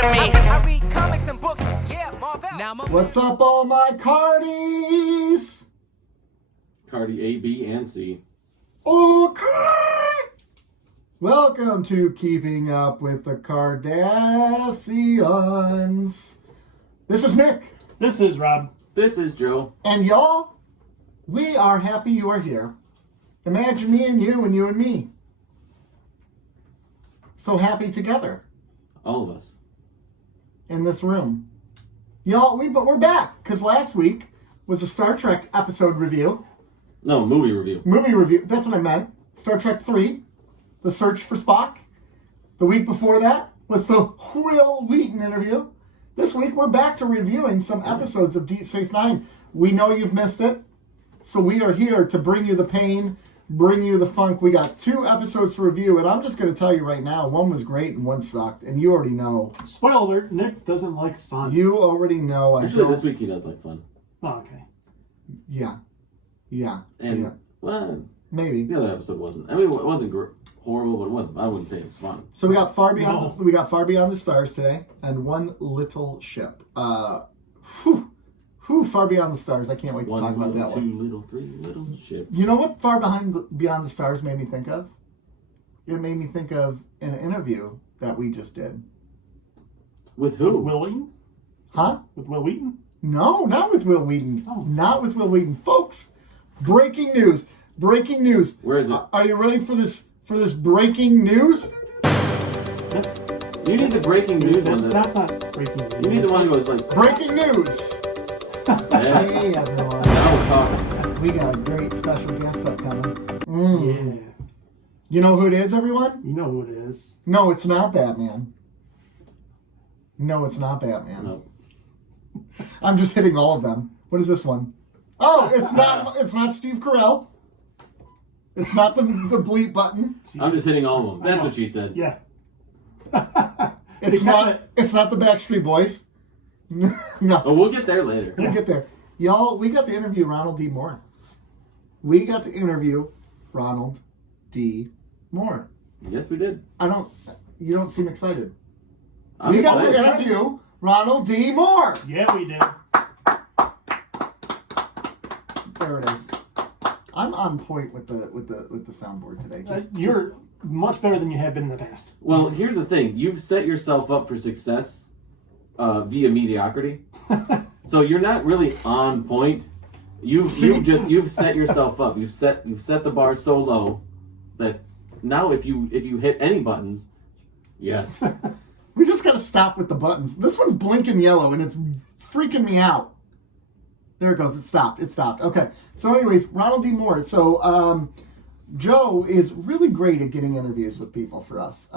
to me. I read comics and books, yeah, Marvel. Now What's up, all my Cardies? Cardi A, B, and C. Okay. Welcome to Keeping Up with the Cardassians. This is Nick. This is Rob. This is Joe. And y'all, we are happy you are here. Imagine me and you and me. So happy together All of us. in this room. Y'all, but we're back, because last week was a Star Trek episode review. No, movie review. Movie review, that's what I meant. Star Trek 3, The Search for Spock. The week before that was the Will Wheaton interview. This week we're back to reviewing some episodes of Deep Space Nine. We know you've missed it, so we are here to bring you the pain, bring you the funk. We got 2 episodes to review, and I'm just going to tell you right now, one was great and one sucked, and you already know. Spoiler alert, Nick doesn't like fun. You already know. Actually, this week he does like fun. Oh, okay. Yeah. And, yeah. well, Maybe. the other episode wasn't. I mean, it wasn't horrible, but it wasn't. I wouldn't say it was fun. So we got Far Beyond. We got Far Beyond the Stars today, and One Little Ship. Far Beyond the Stars. I can't wait to talk about that one. 2 little, 3 little ships. You know what Beyond the Stars made me think of? It made me think of an interview that we just did. With who? With Will Wheaton? Huh? With Will Wheaton? No, not with Will Wheaton. Oh. Not with Will Wheaton, folks. Breaking news. Breaking news. Where is it? Are you ready for this? For this breaking news? That's. You need the breaking news one. That's not breaking news. You need the one who goes like. Breaking news. Yeah. Hey everyone. Now we're talking. We got a great special guest upcoming. Yeah. You know who it is, everyone? You know who it is. No, it's not Batman. No, it's not Batman. No. I'm just hitting all of them. What is this one? Oh, it's not. It's not Steve Carell. It's not the bleep button. I'm just hitting all of them. That's what she said. Yeah. It's not. It's not the Backstreet Boys. No. Oh, we'll get there later. We'll get there. Y'all, we got to interview Ronald D. Moore. We got to interview Ronald D. Moore. Yes, we did. You don't seem excited. I'm We got to excited. interview Ronald D. Moore. Yeah, we did. There it is. I'm on point with the soundboard today. You're much better than you have been in the past. Well, here's the thing. You've set yourself up for success via mediocrity. So you're not really on point. You've set yourself up. You've set the bar so low that now if you hit any buttons, yes. We just got to stop with the buttons. This one's blinking yellow and it's freaking me out. There it goes. It stopped. Okay. So anyways, Ronald D. Moore. So Joe is really great at getting interviews with people for us.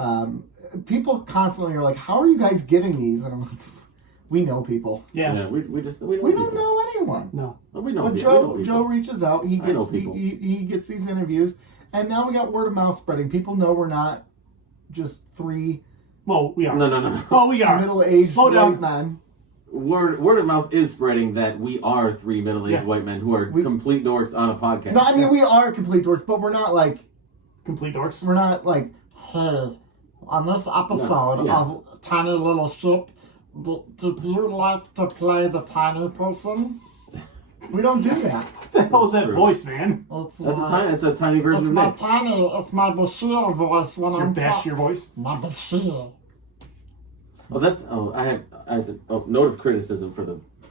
People constantly are like, how are you guys getting these? And I'm like, we know people. Yeah. We know We people. don't know anyone. No. We know But people. Joe reaches out. He I know gets people. he gets these interviews. And now we got word of mouth spreading. People know we're not just 3 Well, we are. No. Well, we are. middle-aged Slow down. white men. Word of mouth is spreading that we are 3 middle-aged Yeah. white men who are complete dorks on a podcast. No, I mean, we are complete dorks, but we're not like, Complete dorks. hey, on this episode yeah. of Tiny Little Ship, did you like to play the tiny person? We don't do that. What the hell is that True. voice, man? It's a tiny version It's of my Nick. tiny, it's my Bashir voice when Your I'm Bashir voice? My Bashir. I have a note of criticism for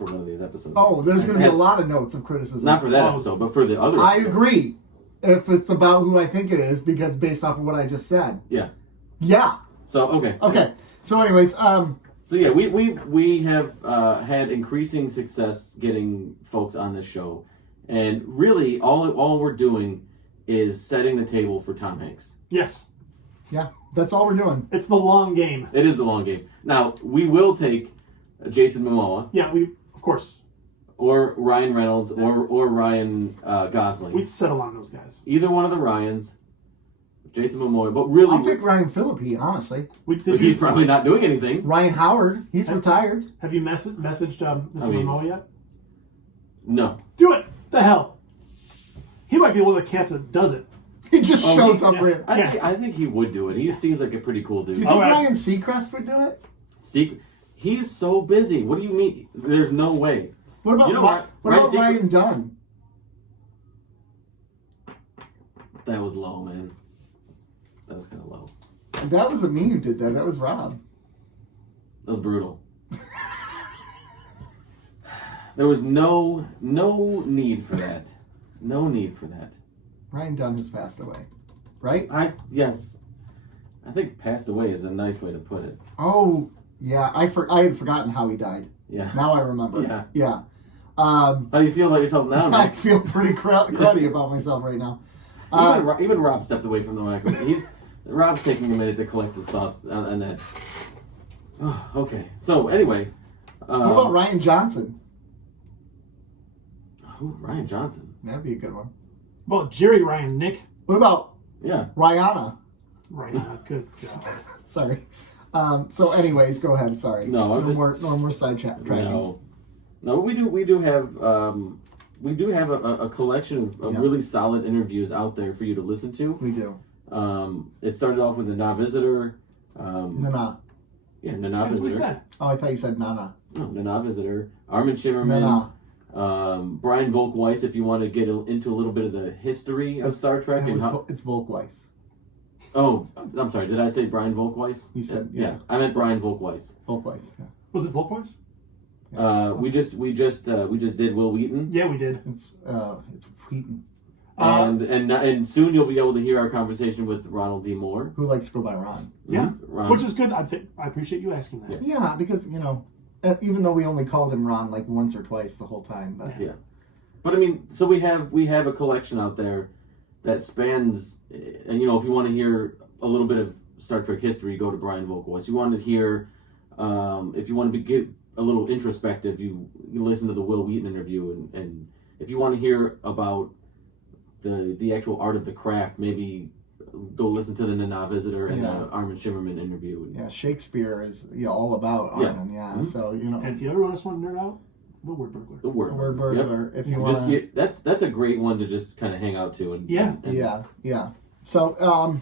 one of these episodes. Oh, there's going to be a Yes. lot of notes of criticism. Not for that episode, but for the other I episode. agree. If it's about who I think it is, because based off of what I just said. Yeah. Yeah. So, okay. Okay. So anyways, So yeah, we have had increasing success getting folks on this show, and really all we're doing is setting the table for Tom Hanks. Yes. yeah, that's all we're doing. It's the long game. It is the long game. Now we will take Jason Momoa Yeah, of course. or Ryan Reynolds or Ryan Gosling. We'd settle on those guys. Either one of the Ryans, Jason Momoa, but really, I'll take Ryan Phillippe, honestly. but he's probably not doing anything. Ryan Howard, he's retired. Have you messaged Mr. Momoa yet? No. Do it. The hell. He might be one of the cats that does it. He just shows up. yeah. Random. I think he would do it. He seems like a pretty cool dude. Do you think All right. Ryan Seacrest would do it? secret. He's so busy. What do you mean? There's no way. What about You know what about Secret- Ryan Dunn? That was low, man. That was kind of low. That wasn't me who did that. That was Rob. That was brutal. There was no need for that. No need for that. Ryan Dunn has passed away, right? Yes. I think passed away is a nice way to put it. Oh, yeah. I had forgotten how he died. Yeah. Now I remember. Yeah. Yeah. How do you feel about yourself now, I man? feel pretty cruddy about myself right now. Even Rob stepped away from the microphone. Rob's taking a minute to collect his thoughts on that. Oh, okay. So anyway, What about Ryan Johnson? who? Ryan Johnson. That'd be a good one. Well, Jerry Ryan Nick. What about Yeah. Rihanna? Right. Good God. Sorry. So, anyways, go ahead. Sorry. No, I'm just- no more side chat tracking. No. We do have a collection of Yeah. really solid interviews out there for you to listen to. We do. It started off with the Na Visitor. Nana. Yeah, the Na That's what he Visitor. said. Oh, I thought you said Nana. No, the Na Visitor. Armin Shimmerman. Nana. Brian Volkweiss, if you want to get into a little bit of the history of Star Trek and how. It's Volkweiss. Oh, I'm sorry. Did I say Brian Volkweiss? You said Yeah, I meant Brian Volkweiss. Volkweiss. Yeah. Was it Volkweiss? We just did Will Wheaton, Yeah, we did. It's Wheaton. and soon you'll be able to hear our conversation with Ronald D. Moore. Who likes to go by Ron? Yeah. Ron. Which is good. I appreciate you asking that. Yeah. Yeah, because, even though we only called him Ron like once or twice the whole time. But Yeah. But I mean, so we have a collection out there that spans, and if you want to hear a little bit of Star Trek history, go to Brian Volkweiss. You want to hear, if you want to get a little introspective, you listen to the Will Wheaton interview, and if you want to hear about the actual art of the craft, maybe go listen to the Nana Visitor and the Armin Shimmerman interview. yeah, Shakespeare is all about Yeah. Armin. Yeah, Mhm. so And if you ever want to nerd out, the word burglar. The word. Word burglar. If you want Just that's a great one to just kind of hang out to. And Yeah. and- Yeah. So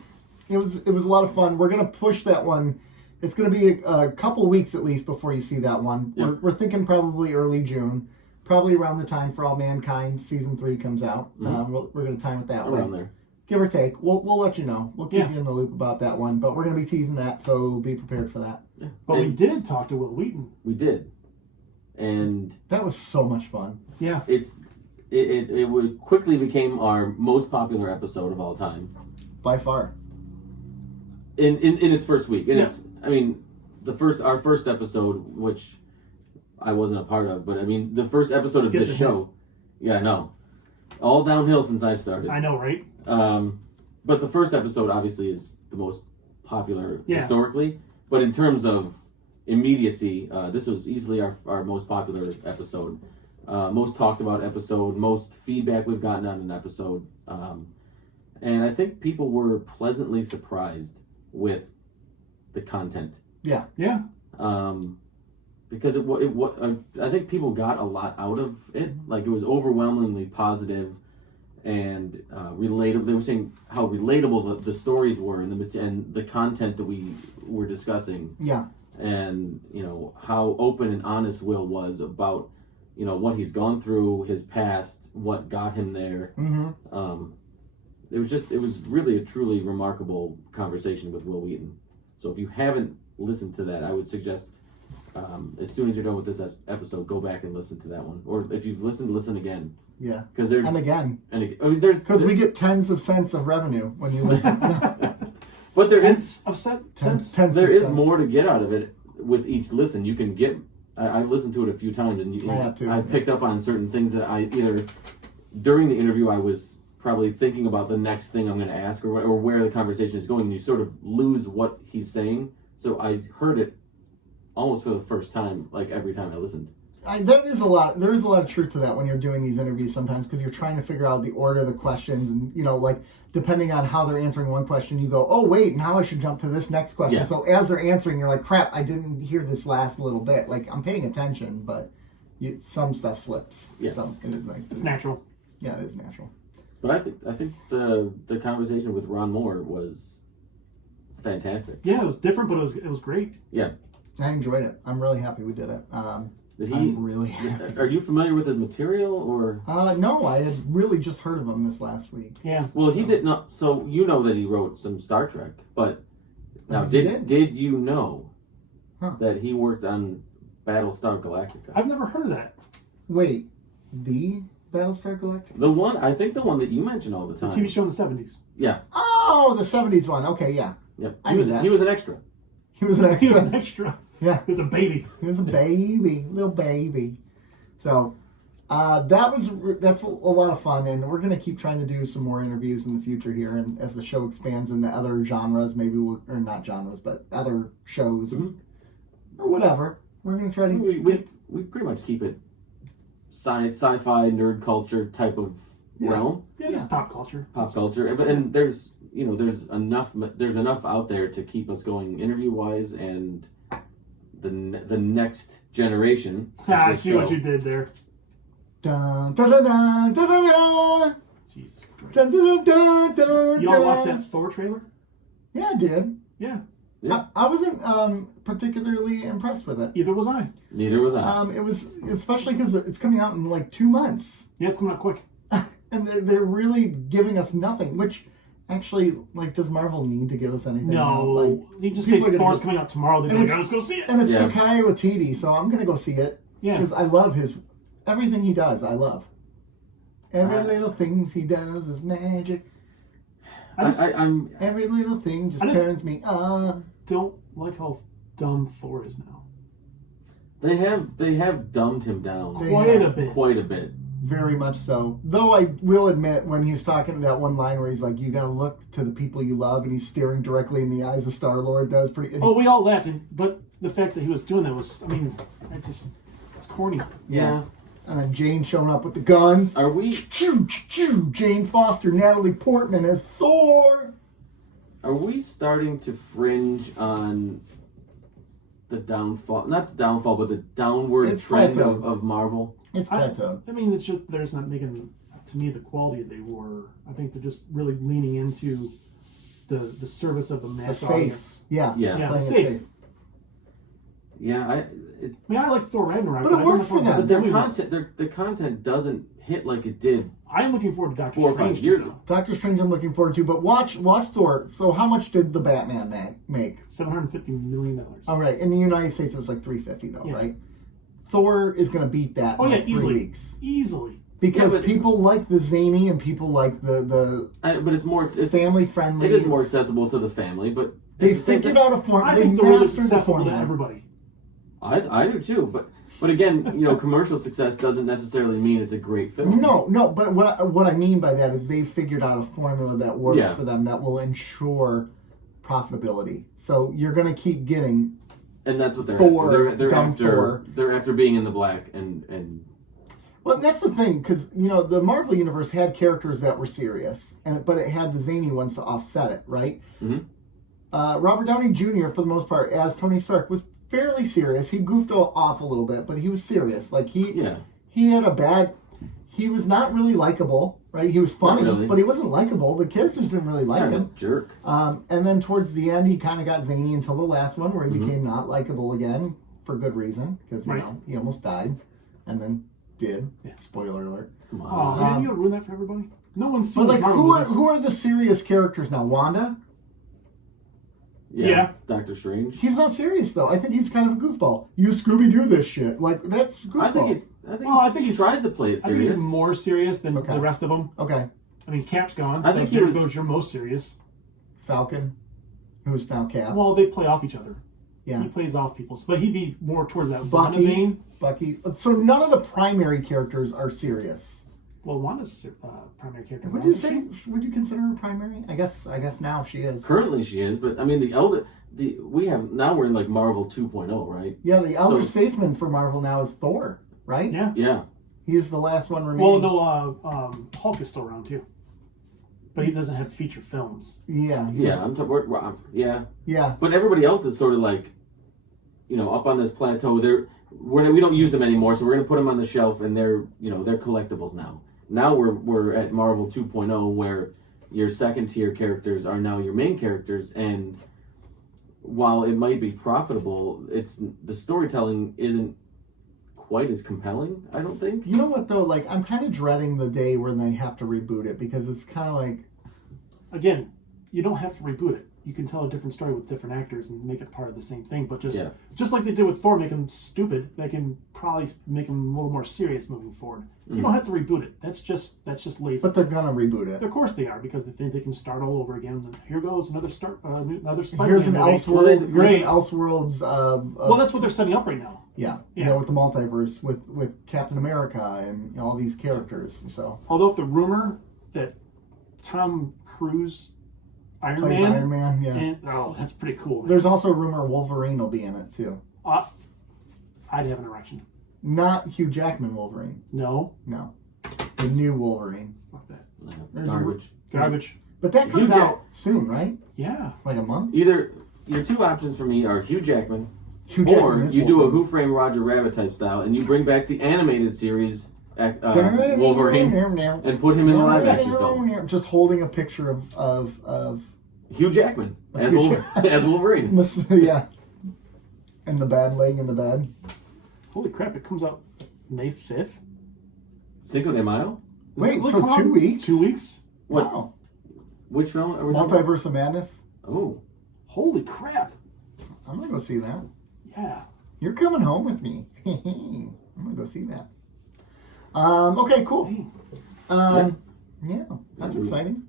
it was a lot of fun. We're gonna push that one. It's gonna be a couple weeks at least before you see that one. Yep. We're thinking probably early June, probably around the time For All Mankind season 3 comes out. Mhm. We're gonna time it that around way, there. give or take. We'll let you know. We'll keep Yeah. you in the loop about that one. But we're gonna be teasing that, so be prepared for that. Yeah. But we And did talk to Will Wheaton. we did, and That was so much fun. Yeah. it would quickly became our most popular episode of all time By far. in its first week. And Yeah. our first episode, which I wasn't a part of, but the first episode of Get this the show, yeah, no, all downhill since I've started. I know, right? But the first episode obviously is the most popular Yeah. historically. But in terms of immediacy, this was easily our most popular episode, most talked about episode, most feedback we've gotten on an episode, and I think people were pleasantly surprised with the content. Yeah. Yeah. Because I think people got a lot out of it. Like, it was overwhelmingly positive and relatable. They were saying how relatable the stories were and the content that we were discussing. Yeah. And how open and honest Will was about what he's gone through, his past, what got him there. Mm-hmm. It was really a truly remarkable conversation with Will Wheaton. So if you haven't listened to that, I would suggest as soon as you're done with this episode, go back and listen to that one. Or if you've listened, listen again. Yeah. Because there's And again. there's Because we get tens of cents of revenue when you listen. but there is Tens there of is cents. more to get out of it with each listen. You can get. I've listened to it a few times, and I have too. I've picked up on certain things that I either during the interview I was probably thinking about the next thing I'm going to ask or where the conversation is going, and you sort of lose what he's saying. So I heard it almost for the first time, like every time I listened. There is a lot of truth to that when you're doing these interviews sometimes, because you're trying to figure out the order of the questions, and like depending on how they're answering one question, you go, oh wait, now I should jump to this next question. Yeah. So as they're answering, you're like, crap, I didn't hear this last little bit. Like, I'm paying attention, but some stuff slips. Yeah. So it is nice. It's natural. Yeah, it is natural. But I think the conversation with Ron Moore was fantastic. Yeah, it was different, but it was great. Yeah. I enjoyed it. I'm really happy we did it. Did I'm really happy. Are you familiar with his material, or? No, I had really just heard of him this last week. Yeah. Well, he did not. So you know that he wrote some Star Trek, but now He did you know Huh. that he worked on Battlestar Galactica? I've never heard of that. Wait, the Battlestar Galactica? The one that you mention all the The time. TV show in the 70s. Yeah. Oh, the 70s one. Okay, yeah. Yep. I knew that. He was an extra. He was an He was extra. an extra. Yeah. He was a baby. He was a baby, little baby. So that's a lot of fun, and we're gonna keep trying to do some more interviews in the future here, and as the show expands into other genres, maybe or not genres, but other shows or whatever. We're gonna try to. We pretty much keep it sci-fi nerd culture type of realm. Yeah, just pop culture. Pop culture, and there's enough out there to keep us going interview wise, and the next generation. I see what you did there. Dun, dun, dun, dun, dun, dun, dun. Jesus Christ. Dun, dun, dun, dun, You all watched dun. that Thor trailer? Yeah, I did. Yeah. Yeah. I wasn't particularly impressed with it. Either was I. Neither was I. It was especially because it's coming out in like 2 months, Yeah, it's coming out quick. and they're really giving us nothing. Which actually, like, does Marvel need to give us anything? No. Like, They just say people are gonna Thor's go- coming out tomorrow. They're And like, it's- let's go see it. and it's Yeah. Taika Waititi, so I'm gonna go see it Yeah. because I love everything he does. I love every Uh, little things he does is magic. I'm Every little thing just I just- turns me on. Don't like how dumb Thor is now. they have dumbed him down They Quite have a bit. quite a bit. Very much so. Though I will admit, when he was talking that one line where he's like, "You gotta look to the people you love," and he's staring directly in the eyes of Star-Lord, that was pretty. Oh, we all laughed, but the fact that he was doing that was, it's corny. Yeah. And then Jane showing up with the guns. Are we Choo, choo, choo. Jane Foster, Natalie Portman as Thor. starting to fringe on the downfall? Not the downfall, but the downward It's trend plateaued. of Marvel. It's plateaued. I mean, it's just, they're just not making, to me, the quality they were. I think they're just really leaning into the service of a The mass safe. audience. Yeah. Yeah. Yeah, Playing it safe. Yeah, I mean, I like Thor Ragnarok. But it I works don't know for if them. but the content doesn't hit like it did I'm looking forward to Doctor 4 or 5 Strange. years now. ago. Doctor Strange, I'm looking forward to. But watch Thor. So how much did the Batman make? $750 million. All right, in the United States it was like 350 though, Yeah. right? Thor is going to beat that Oh in yeah, like 3 easily. weeks Easily. because Yeah, but- people like the zany and people like the But it's more it's family friendly. It is more accessible to the family, but They at the same figured time- out a form. I They think the world is mastered the accessible to formula. everybody. I do too, but again, commercial success doesn't necessarily mean it's a great film. No, but what I mean by that is they figured out a formula that works Yeah. for them that will ensure profitability. So you're going to keep getting. And that's what they're Thor, after. They're dumb after Thor. they're after being in the black and Well, that's the thing, because the Marvel universe had characters that were serious, but it had the zany ones to offset it, right? Mhm. Robert Downey Jr. for the most part as Tony Stark was fairly serious. He goofed off a little bit, but he was serious. Like he had he was not really likable, right? He was funny, really. but he wasn't likable. The characters didn't really like kind of him. a jerk. And then towards the end, he kind of got zany until the last one, where he Mm-hmm. became not likable again for good reason, because Right. he almost died, and then did. Yeah. Spoiler alert. Come Oh on. man, you gotta ruin that for everybody. No one's seen But like, Marvel movies. who are the serious characters now? Wanda? Yeah. Doctor Strange. He's not serious though. I think he's kind of a goofball. You Scooby Doo this shit. Like that's goofball. I think he tries to play it I think serious. he's more serious than Okay. the rest of them. Okay. I mean, Cap's gone. I so think he there was- goes your most serious. Falcon, who's now Cap. Well, they play off each other. Yeah. He plays off people, but he'd be more towards that Wanda Bucky. vein. Bucky. So none of the primary characters are serious. Well, Wanda's primary character. Would you wasn't say? Would you consider her primary? I guess now she is. Currently she is, but I mean we're in like Marvel 2.0, right? Yeah, the elder So- statesman for Marvel now is Thor, right? she? Yeah. Yeah. He is the last one Well, remaining. no, Hulk is still around too, but he doesn't have feature films. Yeah. Yeah, yeah. Yeah. But everybody else is sort of like, up on this plateau. We don't use them anymore, so we're gonna put them on the shelf, and they're collectibles now. Now we're at Marvel 2.0, where your second tier characters are now your main characters, and while it might be profitable, the storytelling isn't quite as compelling, I don't think. You know what though? Like, I'm kind of dreading the day when they have to reboot it, because it's kind of like, again, you don't have to reboot it. You can tell a different story with different actors and make it part of the same thing. But just like they did with Thor, make him stupid, they can probably make him a little more serious moving forward. You don't have to reboot it. That's just lazy. but they're gonna reboot it. Of course they are, because they think they can start all over again. And here goes another another Spider-Man Here's an movie. Elseworld. Great. Here's an Elseworlds. Well, that's what they're setting up right now. Yeah, with the multiverse, with Captain America and all these characters. So, Although if the rumor that Tom Cruise Iron plays Man, Iron Man. Yeah. and, that's pretty cool. Man. There's also a rumor Wolverine will be in it too. I'd have an erection. Not Hugh Jackman Wolverine. No. The new Wolverine. Fuck that. Garbage. But that comes out soon, right? Yeah. Like a month? Either your two options for me are Hugh Jackman, Hugh or Jackman is you do a Wolverine. Who Framed Roger Rabbit type style, and you bring back the animated series Wolverine and put him in a live action film. Just holding a picture of Hugh Jackman as Hugh as Wolverine. yeah. And the bad laying in the bed. Holy crap! It comes out May 5th. Cinco de Mayo? Wait, so 2 weeks? 2 weeks? What? Wow. Which film are we talking about? Multiverse of Madness. Oh. Holy crap! I'm gonna go see that. Yeah. You're coming home with me. I'm gonna go see that. Okay, cool. Yeah, that's exciting.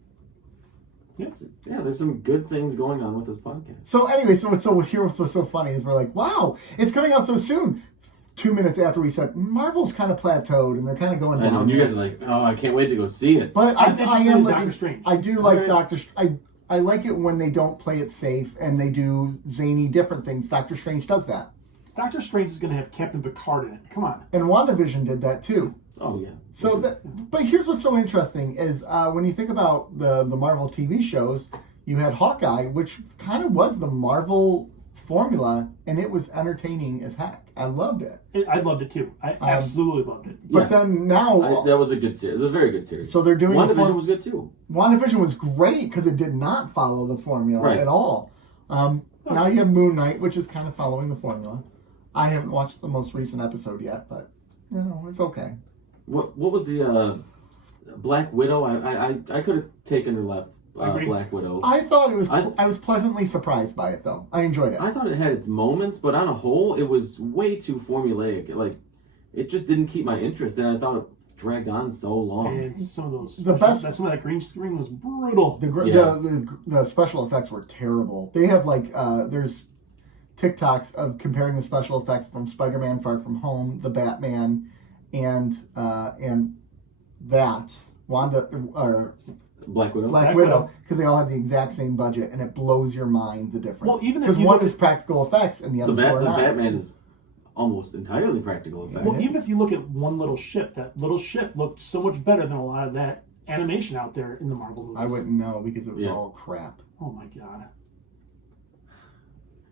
Yeah, there's some good things going on with this podcast. So anyway, what's so funny is we're like, wow, it's coming out so soon. 2 minutes after we said Marvel's kind of plateaued and they're kind of going down. I know, and you guys are like, oh, I can't wait to go see it. But I am looking. Doctor Strange. I do like I like it when they don't play it safe and they do zany different things. Doctor Strange does that. Doctor Strange is going to have Captain Picard in it. Come on. And WandaVision did that too. Oh yeah. So, but here's what's so interesting is when you think about the Marvel TV shows, you had Hawkeye, which kind of was the Marvel formula, and it was entertaining as heck. I loved it. I loved it too. I absolutely loved it. But then now... that was a good series. It was a very good series. So they're doing... WandaVision was good too. WandaVision was great because it did not follow the formula at all. Now you have Moon Knight, which is kind of following the formula. I haven't watched the most recent episode yet, but, it's okay. What was the Black Widow? I could have taken or left Black Widow. I thought it was. I was pleasantly surprised by it, though. I enjoyed it. I thought it had its moments, but on a whole, it was way too formulaic. Like, it just didn't keep my interest, and I thought it dragged on so long. And some of those, some of that green screen was brutal. The special effects were terrible. They have there's TikToks of comparing the special effects from Spider-Man: Far From Home, the Batman, and that Black Widow. Black Widow, because they all have the exact same budget, and it blows your mind the difference. Well, even because one is practical effects and the other the Batman is almost entirely practical effects. Well, even if you look at one little ship, that little ship looked so much better than a lot of that animation out there in the Marvel movies. I wouldn't know because it was all crap. Oh my god.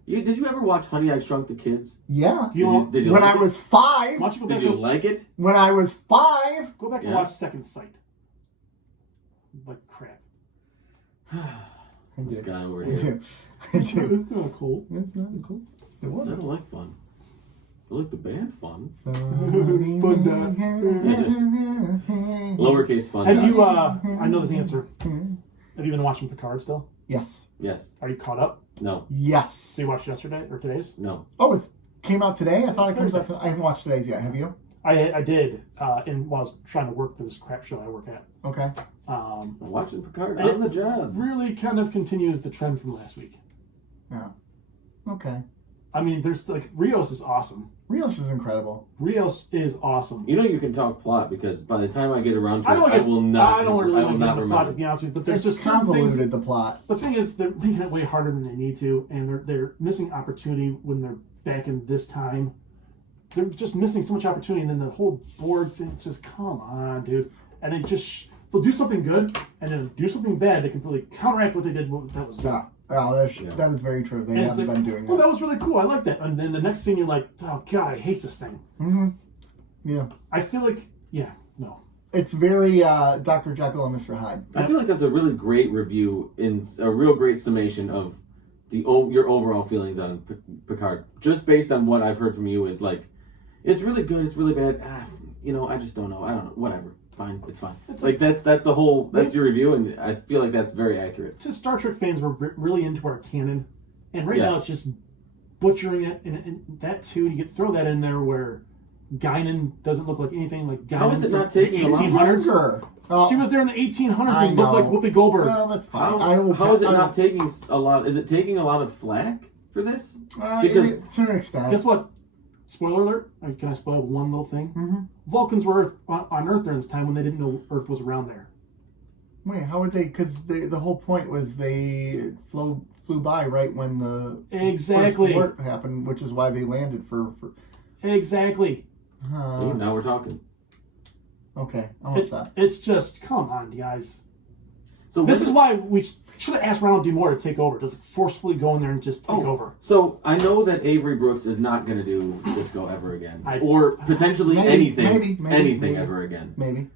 Did you ever watch Honey, I Shrunk the Kids? Yeah. Did you when like I was 5. Did you like it? When I was 5. Go back and watch Second Sight. Like crap. This guy over I here. It's not cool. It's not cool. It I wasn't. don't like fun. I like the band fun. Lowercase fun. Have you, I know this answer. Have you been watching Picard still? Yes. Yes. Are you caught up? No. Yes. So you watched yesterday or today's? No. Oh, it came out today? I thought it comes out today. I haven't watched today's yet. Have you? I did, while I was trying to work for this crap show I work at. Okay. I'm watching Picard on the job. Really kind of continues the trend from last week. Yeah. Okay. I mean, there's Rios is awesome. Rios is incredible. Rios is awesome. You can talk plot because by the time I get around to I it, I will not remember. remember. To be honest with you, but there's It's just certain convoluted, things. the plot. The thing is, they're making it way harder than they need to, and they're missing opportunity when they're back in this time. They're just missing so much opportunity, and then the whole board thing. Just come on, dude. And they they'll do something good, and then do something bad. They completely counteract what they did. That was good. That is very true. They haven't been doing that. Well, that was really cool. I like that. And then the next scene, you're like, oh god, I hate this thing. Mm-hmm. Yeah. I feel like, no. It's very Dr. Jekyll and Mr. Hyde. I feel like that's a really great review, in a real great summation of your overall feelings on Picard, just based on what I've heard from you, is like, it's really good, it's really bad. I just don't know. I don't know. Whatever. Fine. It's fine. It's like that's the whole. That's your review, and I feel like that's very accurate. Just Star Trek fans were really into our canon, and right now it's just butchering it, and that too. You could throw that in there where Guinan doesn't look like anything like Guinan. How is it not taking a lot? 1800s? She was there in the 1800s and looked like Whoopi Goldberg. Well, that's fine. How is it not taking a lot? Is it taking a lot of flack for this? Because to an extent. Guess what? Spoiler alert. Can I spoil one little thing? Mm-hmm. Vulcans were on Earth during this time when they didn't know Earth was around there. Wait, how would they? Because the whole point was they flew by right when the first war happened, which is why they landed for... Exactly. See, now we're talking. Okay, I'm upset. It's just, come on, guys. So this is why we should have asked Ronald D. Moore to take over. Just forcefully go in there and just take over. So I know that Avery Brooks is not going to do Cisco ever again, or potentially anything ever again. Maybe.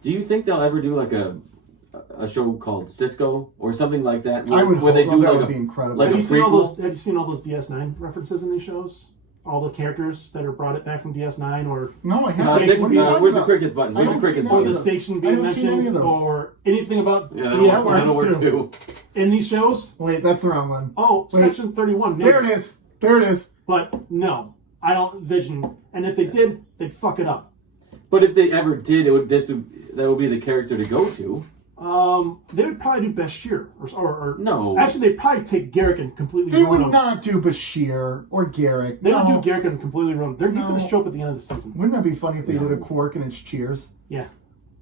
Do you think they'll ever do like a show called Cisco or something like that? I would hope they do that like would be incredible. Like have you seen all those DS9 references in these shows? All the characters that are brought it back from DS9, or no, I haven't. Where's the crickets button? Where's the crickets or button? the station being mentioned, or anything about that'll work too. In these shows? Wait, that's the wrong one. Oh, Wait. Section 31. Maybe. There it is. But no, I don't vision. And if they did, they'd fuck it up. But if they ever did, that would be the character to go to. They would probably do Bashir, or no. Actually, they'd probably take Garrick and completely They ruin would not do Bashir or Garrick. They would do Garrick and completely ruin him. He's going to show up at the end of the season. Wouldn't that be funny if they did a Quark and his Cheers? Yeah,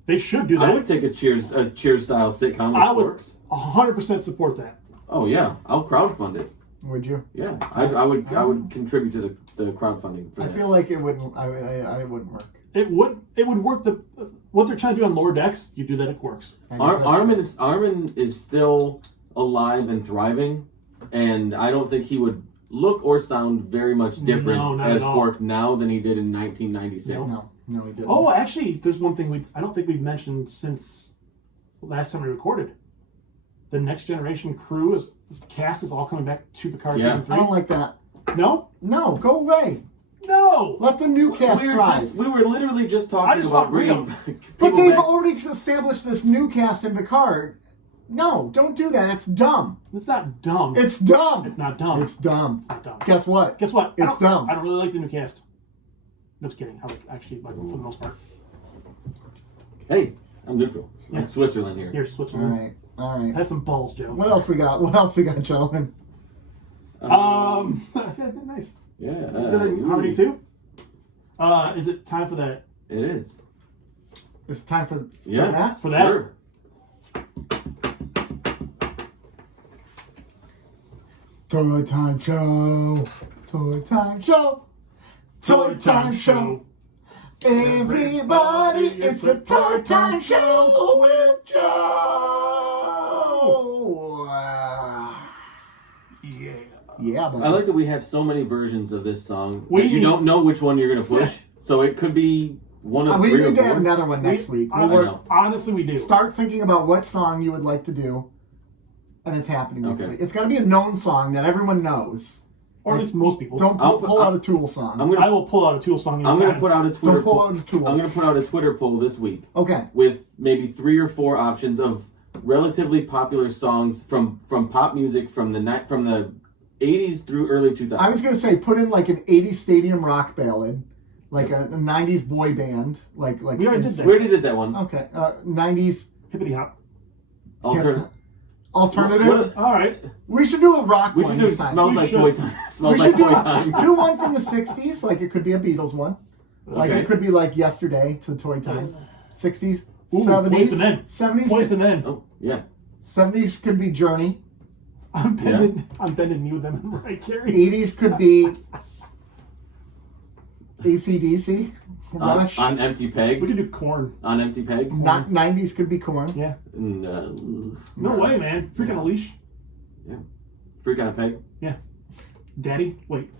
they should do that. I would take a Cheers style sitcom. I would 100% support that. Oh yeah, I'll crowdfund it. Would you? Yeah, I would contribute to the crowdfunding for that. I feel like it wouldn't. I wouldn't work. It would work. What they're trying to do on Lower Decks, you do that, it works. Armin is still alive and thriving, and I don't think he would look or sound very much different as Quark now than he did in 1996. No, he didn't. Oh, actually, there's one thing I don't think we've mentioned since last time we recorded. The Next Generation cast is all coming back to Picard season 3. I don't like that. No? No, go away. No! Let the new cast thrive. We were literally just talking about bringing But they've back. already established this new cast in Picard. No, don't do that. It's dumb. It's not dumb. It's dumb. It's not dumb. It's dumb. It's not dumb. Guess what? It's dumb. I don't really like the new cast. No, just kidding. I actually like them for the most part. Hey, I'm neutral. I'm Switzerland here. You're Switzerland. All right. Have some balls, Joe. What else we got, gentlemen? Nice. Yeah. Harmony 2? Is it time for that? It is. It's time for that? For that? Sure. Toy Time Show. Toy Time Show. Toy Time Show. Everybody, it's a Toy Time Show with Joe. Yeah, buddy. I like that we have so many versions of this song. You don't know which one you're going to push, so it could be one of three or four. We need to have another one next week. Honestly, we do. Start thinking about what song you would like to do, and it's happening next week. It's got to be a known song that everyone knows. Or at least most people. Don't pull out a Tool song. I will pull out a Tool song. I'm going to put out a Twitter poll. I'm going to put out a Twitter poll this week. Okay. With maybe 3 or 4 options of relatively popular songs from pop music from the 80s through early 2000s. I was going to say put in like an 80s stadium rock ballad, like a 90s boy band, like we already did that. We already did that one. Okay. 90s hippity hop. Alternative. All right. We should do a rock one. We should do Smells Like Toy Time. Smells Like Toy Time. Do one from the 60s, like it could be a Beatles one. Like it could be like Yesterday to Toy Time. 60s, 70s. 70s. Points to Men. Oh, yeah. 70s could be Journey. I'm bending you, them, and Mariah Carey. 80s could be AC/DC. Rush. On Empty Peg. We could do Korn. On Empty Peg. 90s could be Korn. Yeah. No way, man. Freak on a Leash. Yeah. Freak on a Peg. Yeah. Daddy. Wait.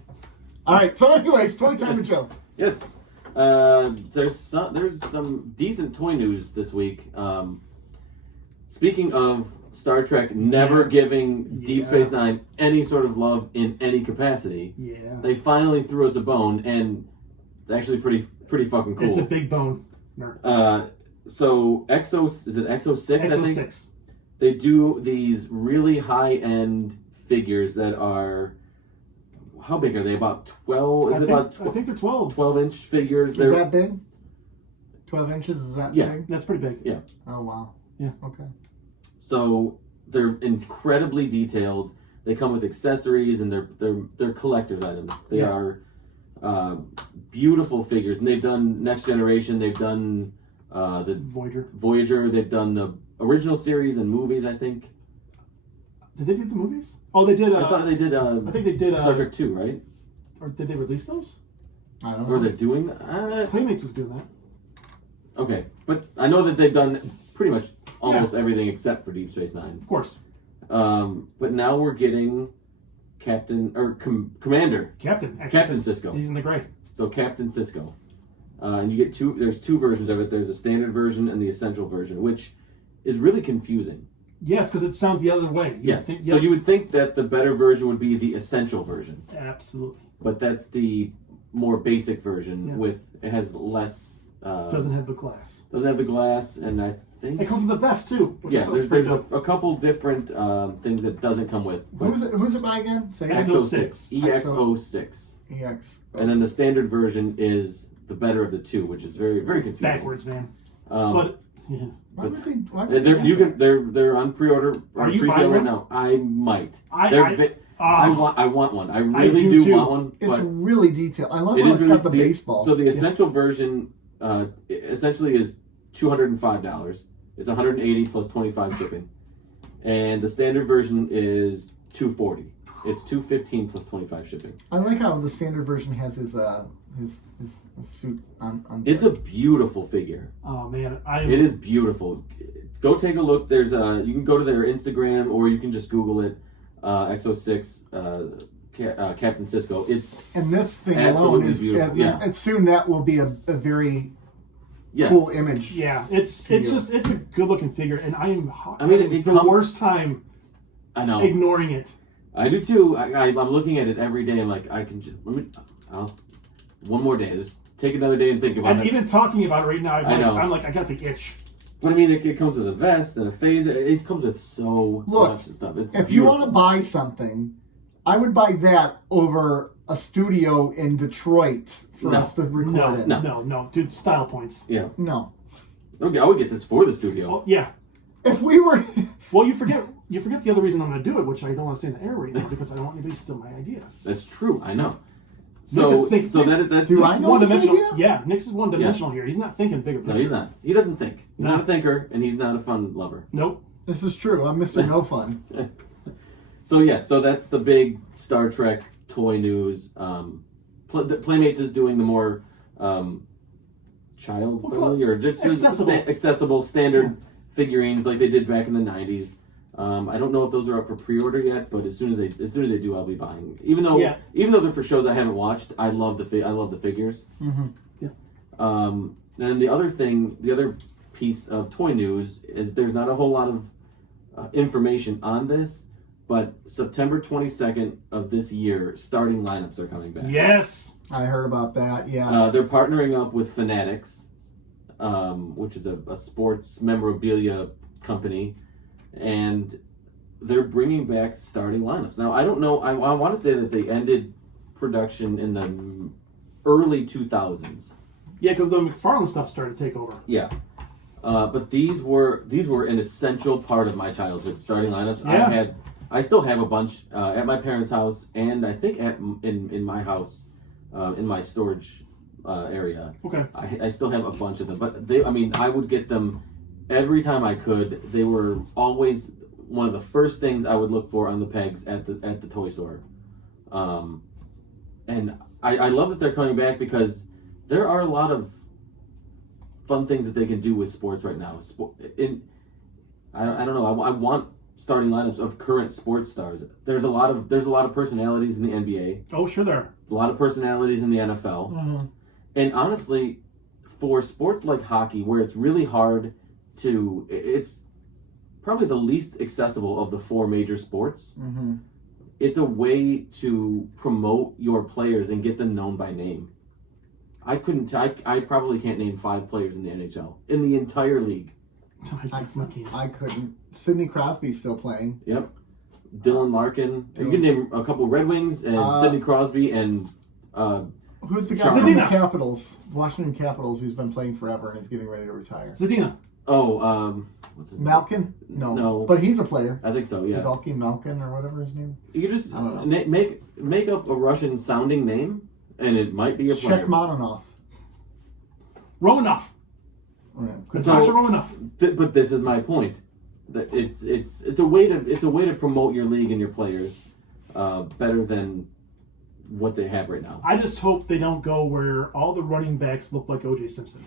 All right. So, anyways, Toy Time with Joe. Yes. There's some decent toy news this week. Speaking of Star Trek never giving Deep Yeah. Space Nine any sort of love in any capacity, Yeah. they finally threw us a bone, and it's actually pretty fucking cool. It's a big bone. So is it Exo 6? I think Exo-6. they do these really high end figures that are, how big are they? About 12? I think they're 12. 12-inch figures. Is that big? 12 inches, is that Yeah. big? That's pretty big. Yeah. Oh, wow. Yeah. Okay. So they're incredibly detailed. They come with accessories, and they're collector's items. They are beautiful figures, and they've done Next Generation. They've done the Voyager. They've done the original series and movies, I think. Did they do the movies? Oh, they did. I thought they did. I think they did Star Trek 2, right? Or did they release those? I don't know. Or they're doing that? Playmates was doing that. Okay, but I know that they've done pretty much almost everything except for Deep Space Nine. Of course. But now we're getting Commander. Captain. Actually, Captain Sisko. He's in the gray. So Captain Sisko. And you get there's two versions of it. There's a standard version and the essential version, which is really confusing. Yes, because it sounds the other way. Yes. So you would think that the better version would be the essential version. Absolutely. But that's the more basic version it has less... doesn't have the glass. Doesn't have the glass, and I think... It comes with a vest, too. Which there's a couple different things that doesn't come with. Who's it by again? Say Exo-6. EXO-6. EX. And then the standard version is the better of the two, which is very, very confusing. Backwards, man. Why would they they're on pre-order. Are you pre-sale buying right one? now? I might. I want one. I really do want one. It's but really detailed. I love it how is it's really got the baseball. So the essential version essentially is $205. It's $180 plus 25 shipping, and the standard version is $240. It's $215 plus 25 shipping. I like how the standard version has his suit on. It's a beautiful figure. Oh man, it is beautiful. Go take a look. There's you can go to their Instagram or you can just Google it. Exo-6 Captain Sisko. And this thing absolutely alone is beautiful. and soon that will be a very cool image. Yeah, it's a good looking figure, and I'm the worst time. I know ignoring it. I do too. I'm looking at it every day. I'm like, I can just one more day. Just take another day and think about it. Even talking about it right now, I'm like, I got the itch. But I mean, it comes with a vest and a phaser. It comes with so much stuff. It's if beautiful. you want to buy something, I would buy that over a studio in Detroit for us to record it. No, dude, style points. Yeah. No. Okay, I would get this for the studio. Oh, yeah. If we were... Well, you forget the other reason I'm going to do it, which I don't want to say in the air right now because I don't want anybody to steal my idea. That's true. I know. So that's one-dimensional. Yeah, Nick's is one-dimensional here. He's not thinking bigger picture. No, he's not. He doesn't think. He's not a thinker, and he's not a fun lover. Nope. This is true. I'm Mr. No Fun. So that's the big Star Trek toy news. Playmates is doing the more child-friendly or just accessible standard figurines like they did back in the 90s. I don't know if those are up for pre-order yet, but as soon as they do, I'll be buying. Even though they're for shows I haven't watched, I love the figures. Mm-hmm. Yeah. And the other piece of toy news is there's not a whole lot of information on this, but September 22nd of this year, starting lineups are coming back. Yes, I heard about that. Yes. They're partnering up with Fanatics, which is a sports memorabilia company. And they're bringing back starting lineups. Now, I don't know. I want to say that they ended production in the early 2000s. Yeah, because the McFarlane stuff started to take over. Yeah, but these were an essential part of my childhood. Starting lineups. Yeah. I still have a bunch at my parents' house, and I think in my house, in my storage area. Okay. I still have a bunch of them, but I would get them. Every time I could. They were always one of the first things I would look for on the pegs at the toy store. And I love that they're coming back because there are a lot of fun things that they can do with sports right now. I don't know. I want starting lineups of current sports stars. There's a lot of personalities in the NBA. Oh, sure there are. A lot of personalities in the NFL. Mm-hmm. And honestly, for sports like hockey, where it's really hard probably the least accessible of the 4 major sports. Mm-hmm. It's a way to promote your players and get them known by name. I probably can't name 5 players in the NHL in the entire league. I couldn't. Sidney Crosby's still playing. Yep. Dylan Larkin. You can name a couple Red Wings and Sidney Crosby and who's the guy from the Capitals, Washington Capitals, who's been playing forever and is getting ready to retire? Zadina. Oh, what's his name? Malkin? No, but he's a player. I think so. Yeah. Valky Malkin or whatever his name. You can just make up a Russian sounding name, and it might be a player. Checkmanov. Romanov. Natasha Romanov. But this is my point. That it's a way to promote your league and your players better than what they have right now. I just hope they don't go where all the running backs look like O.J. Simpson.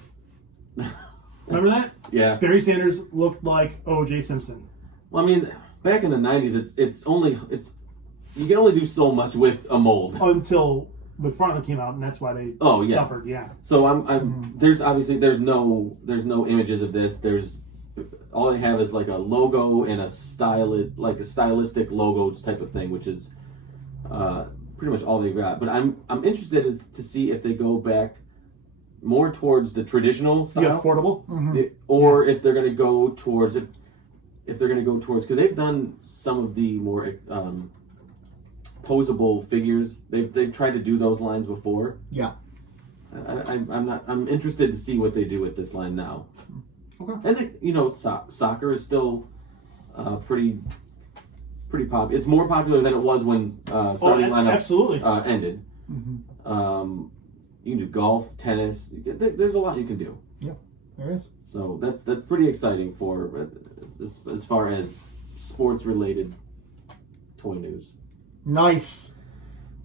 Remember that? Yeah. Barry Sanders looked like O.J. Simpson. Well, I mean, back in the 90s, you can only do so much with a mold Until McFarland came out, and that's why they suffered. Yeah. So there's no images of this. There's all I have is like a logo and a stylistic logo type of thing, which is pretty much all they've got. But I'm interested to see if they go back more towards the traditional style, affordable, or if they're going to go towards if they're going to go towards, because they've done some of the more posable figures. They've tried to do those lines before. Yeah. I'm interested to see what they do with this line now. Okay. And soccer is still pretty popular. It's more popular than it was when starting lineup ended. Mm-hmm. You can do golf, tennis. There's a lot you can do. Yeah, there is. So that's pretty exciting for as far as sports related toy news. Nice.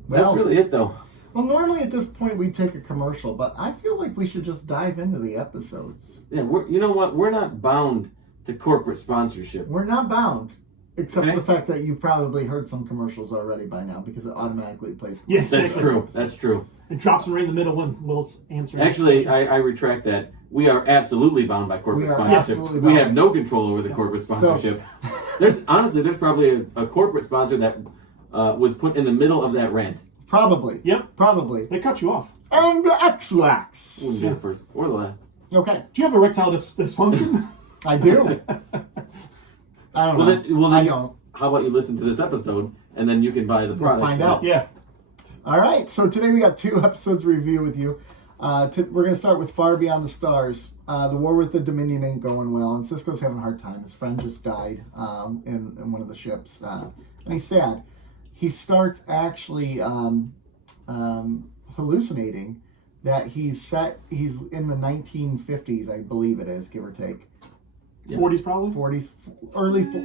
Well, that's really it, though. Well, normally at this point we take a commercial, but I feel like we should just dive into the episodes. Yeah, you know what? We're not bound to corporate sponsorship. We're not bound, except for the fact that you've probably heard some commercials already by now because it automatically plays. Yes, That's true. It drops them right in the middle when Will's answering. Actually, I retract that. We are absolutely bound by corporate sponsorship. We have no control over the corporate sponsorship. There's probably a corporate sponsor that was put in the middle of that rant. Probably. Yep. Probably. They cut you off. And X-Lax. Wouldn't be the first or the last. Okay. Do you have erectile dysfunction? I do. I don't know. I don't. How about you listen to this episode and then you can buy the product. Find out. Yeah. All right. So today we got 2 episodes to review with you. We're going to start with Far Beyond the Stars. The war with the Dominion ain't going well, and Cisco's having a hard time. His friend just died in one of the ships, and he's sad. He starts actually hallucinating that he's in the 1950s, I believe it is, give or take. Yeah. 40s probably? 40s,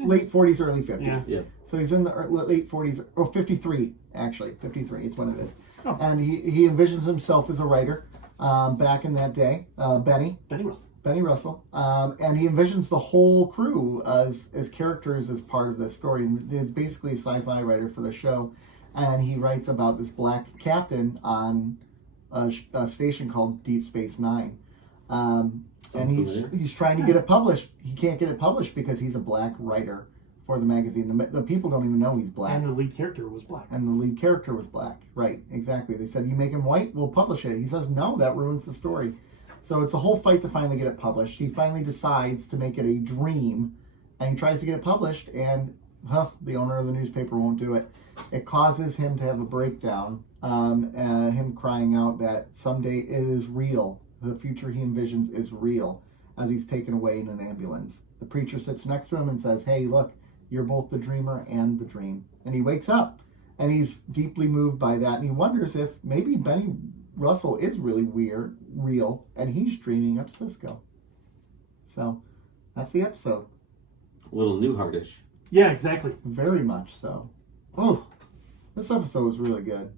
late 40s, early 50s. Yeah. So he's in the late 40s, or 53, actually. 53, it's when it is. Oh. And he envisions himself as a writer back in that day, Benny Russell. And he envisions the whole crew as characters as part of this story. And he's basically a sci-fi writer for the show. And he writes about this black captain on a station called Deep Space Nine. And he's trying to get it published. He can't get it published because he's a black writer for the magazine. The people don't even know he's black. And the lead character was black. Right, exactly. They said, you make him white, we'll publish it. He says, no, that ruins the story. So it's a whole fight to finally get it published. He finally decides to make it a dream, and he tries to get it published, and the owner of the newspaper won't do it. It causes him to have a breakdown, him crying out that someday it is real. The future he envisions is real, as he's taken away in an ambulance. The preacher sits next to him and says, hey, look, you're both the dreamer and the dream. And he wakes up, and he's deeply moved by that, and he wonders if maybe Benny Russell is really real, and he's dreaming up Cisco. So, that's the episode. A little Newhartish. Yeah, exactly. Very much so. Oh, this episode was really good.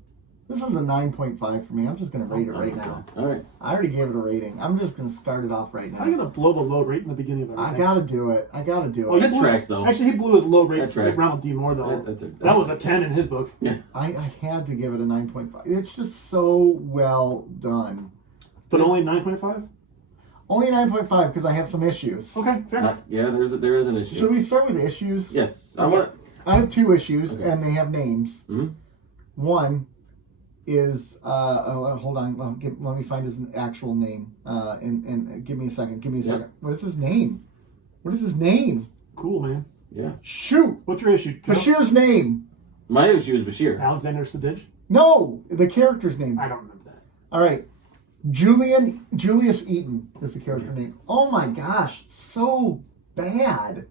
This is a 9.5 for me. I'm just going to rate it right now. All right. I already gave it a rating. I'm just going to start it off right now. I'm going to blow the load right in the beginning of everything. I got to do it. Oh, that tracks, though. Actually, he blew his load right around D more, though. That was a 10 in his book. Yeah. I had to give it a 9.5. It's just so well done. But only 9.5? Only 9.5 because I have some issues. Okay, fair enough. Yeah, there is an issue. Should we start with issues? Yes. Okay. I have 2 issues, Okay. and they have names. Mhm. One is hold on. Let me find his actual name. And give me a second. Yeah. What is his name? What is his name? Cool, man. Yeah. Shoot! What's your issue? Bashir's name. My issue is Bashir. Alexander Siddig? No, the character's name. I don't remember that. All right. Julius Eaton is the character name. Oh my gosh, so bad.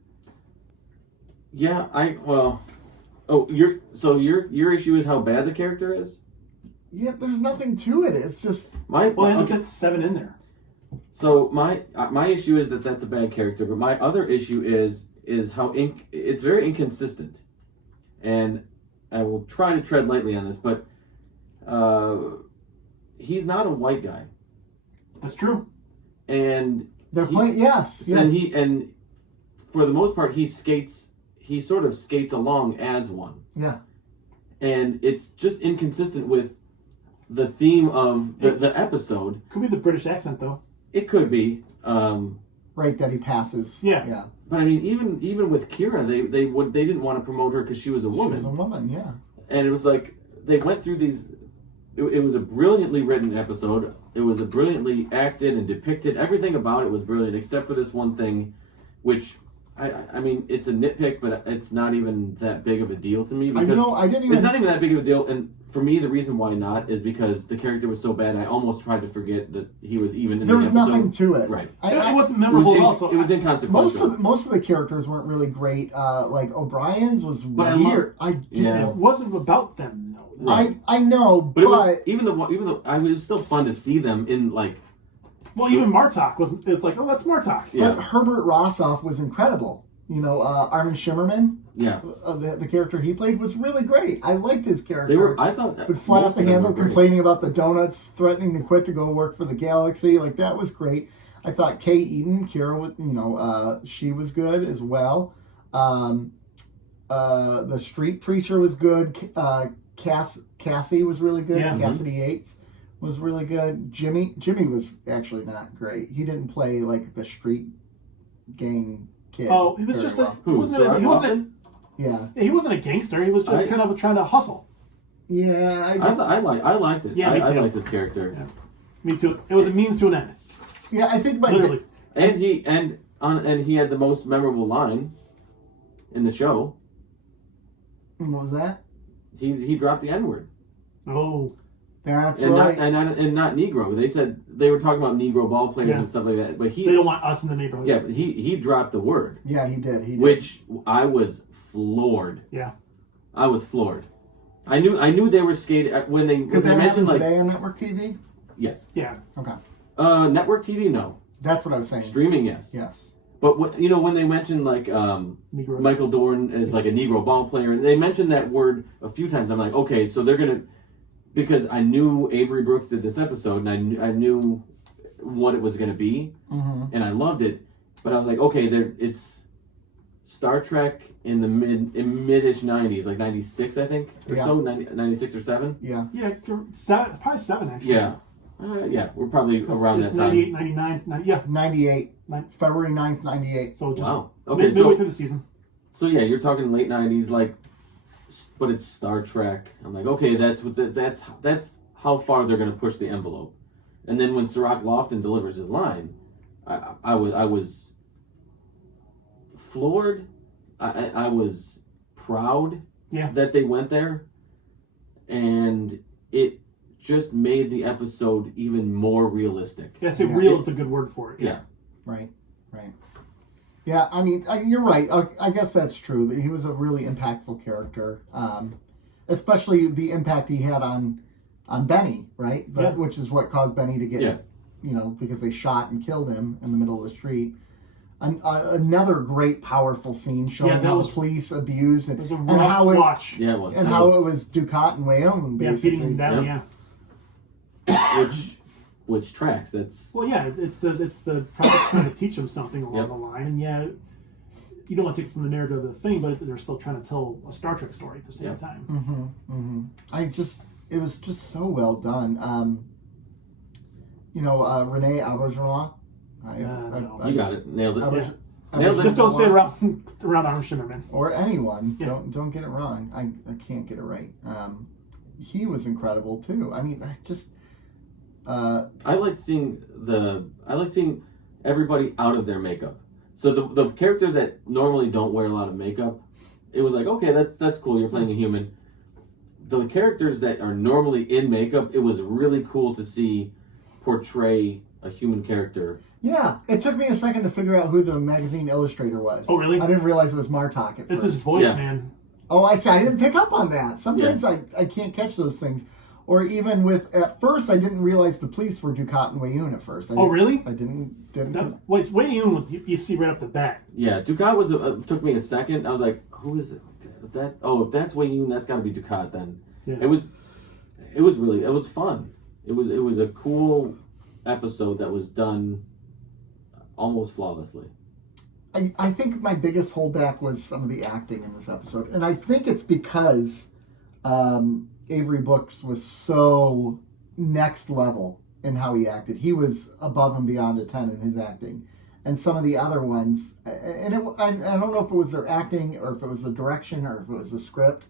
Yeah, your issue is how bad the character is? Yeah, there's nothing to it. It's just Well, I had to fit 7 in there. So my issue is that that's a bad character, but my other issue is how it's very inconsistent, and I will try to tread lightly on this, but he's not a white guy, That's true. and they're playing. Yes, yes. and for the most part he sort of skates along as one, Yeah. and it's just inconsistent with the theme of the episode. Could be the British accent, though. It could be. Right, that he passes. Yeah. Yeah. But I mean, even with Kira, they didn't want to promote her because she was a woman. She was a woman, yeah. And it was like they went through these. It was a brilliantly written episode. It was a brilliantly acted and depicted. Everything about it was brilliant, except for this one thing, which I mean, it's a nitpick, but it's not even that big of a deal to me because I didn't even. it's not even that big of a deal. And for me, the reason why not is because the character was so bad. I almost tried to forget that he was even in There the was episode. nothing to it. Right. It wasn't memorable at all. So It was inconsequential. Most of the characters weren't really great. Like O'Brien's was But weird. I didn't. Yeah. it wasn't about them, though. Right. I know, But it was, even though I mean, it was still fun to see them in like. Well, even Martok wasn't. It's like, oh, that's Martok. Yeah. But Herbert Rossoff was incredible. You know, Armin Shimmerman, Yeah. the character he played was really great. I liked his character. I thought would fly most off the of them handle were great. complaining about the donuts, threatening to quit to go work for the Galaxy. Like, that was great. I thought Kay Eden, Kira, she was good as well. The street preacher was good. Cassie was really good. Yeah. Cassidy Yates was really good. Jimmy was actually not great. He didn't play like the street gang kid. Oh, he was very just well. he wasn't Yeah. he wasn't a gangster. He was just kind of trying to hustle. Yeah, I liked it. Yeah, me I too. liked this character. Yeah. Me too. It was a means to an end. Yeah, I think Literally. And he had the most memorable line in the show. What was that? He dropped the N-word. Oh. That's and right. not not Negro. They said they were talking about Negro ball players and stuff like that. But They don't want us in the neighborhood. but he dropped the word. Yeah, he did. Which I was floored. Yeah. I was floored. I knew they were skating when they Could that mentioned happen today on network TV? Yes. Yeah. Okay. Network TV, no. That's what I was saying. Streaming, yes. Yes. But when they mentioned like Negroes. Michael Dorn is like a Negro ball player, and they mentioned that word a few times, I'm like, okay, so they're gonna, because I knew Avery Brooks did this episode, and I knew what it was gonna be, and I loved it, but I was like, okay, it's Star Trek in the mid-ish 90s, like 96, I think, or so, 96 or 7. Yeah. Yeah, probably 7 actually. Yeah. Yeah, we're probably around it's that 98, time. 99, 90, yeah. 98. February 9th, 98. So just Wow. Okay, midway through the season. So yeah, you're talking late 90s, like, but it's Star Trek. I'm like, okay, that's how far they're gonna push the envelope. And then when Sirach Lofton delivers his line, I was floored. I was proud that they went there, and it just made the episode even more realistic. Yeah, say real is a good word for it. Yeah. Right. Yeah, I mean, you're right. I guess that's true. He was a really impactful character, especially the impact he had on Benny, right? Which is what caused Benny to get, because they shot and killed him in the middle of the street. Another great, powerful scene showing how the police abused and how it watch. Yeah, it was. And how it was Ducat and Wyoming, basically. Beating him down. Which tracks. That's it's the project trying to teach them something along the line, and you don't want to take it from the narrative of the thing, but they're still trying to tell a Star Trek story at the same time. It was just so well done. Renee Auberjonois No. You got it. Nailed it. Nailed it. Just don't say it around Arm Shimmerman. Or anyone. Yeah. Don't get it wrong. I can't get it right. He was incredible too. I mean, I like seeing everybody out of their makeup. So the characters that normally don't wear a lot of makeup, it was like, okay, that's cool. You're playing a human. The characters that are normally in makeup, it was really cool to see portray a human character. Yeah, it took me a second to figure out who the magazine illustrator was. Oh, really? I didn't realize it was Martok at It's first. his voice, Yeah. man. Oh, I didn't pick up on that. Sometimes I can't catch those things. Or even at first, I didn't realize the police were Ducat and Wheaton at first. Really? I didn't. Well, it's way you see right off the bat. Yeah, Ducat took me a second. I was like, who is it? If that's Wheaton, that's got to be Ducat then. Yeah. It was fun. It was a cool episode that was done almost flawlessly. I think my biggest holdback was some of the acting in this episode. And I think it's because Avery Brooks was so next level in how he acted. He was above and beyond a 10 in his acting. And some of the other ones, I don't know if it was their acting or if it was the direction or if it was the script.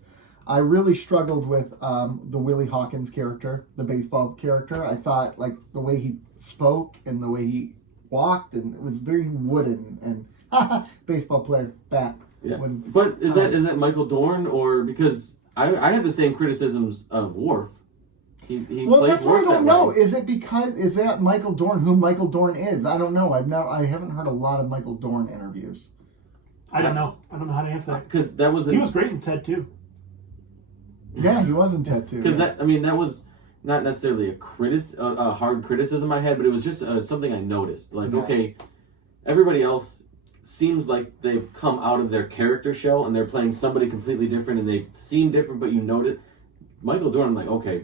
I really struggled with the Willie Hawkins character, the baseball character. I thought like the way he spoke and the way he walked, and it was very wooden and baseball player back. Yeah. But is that Michael Dorn, or because I had the same criticisms of Worf. He well, plays that's what I Worf don't that know. way. Is that Michael Dorn? Who Michael Dorn is? I don't know. I haven't heard a lot of Michael Dorn interviews. I don't know. I don't know how to answer that. Because that was He was great in Ted too. Yeah, he was in Ted too. Because that was not necessarily a hard criticism I had, but it was just something I noticed. Like, okay, everybody else seems like they've come out of their character shell and they're playing somebody completely different, and they seem different, but you notice Michael Dorn. I'm like, okay,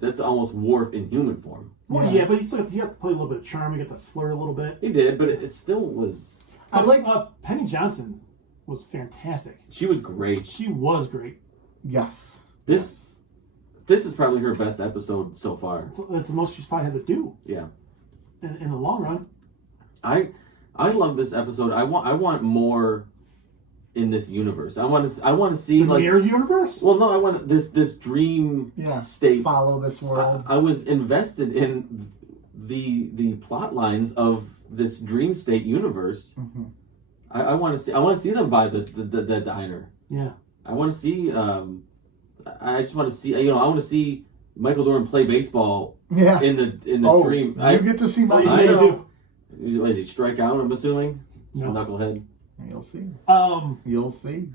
that's almost Worf in human form. Well, yeah, but you have to play a little bit of charm. You get to flirt a little bit. He did, but it still was. I like Penny Johnson was fantastic. She was great. She was great. yes. This is probably her best episode so far. That's the most she's probably had to do. Yeah. In the long run. I love this episode. I want more in this universe. I want to see The like Mirror Universe? Well, no, I want this dream state. Follow this world. I was invested in the plot lines of this dream state universe. Mm-hmm. I want to see them by the diner. Yeah. I want to see. I just want to see. I want to see Michael Dorn play baseball. Yeah. In the dream. You get to see Michael. I know. Did he strike out? I'm assuming. No. Knucklehead. You'll see. You'll see.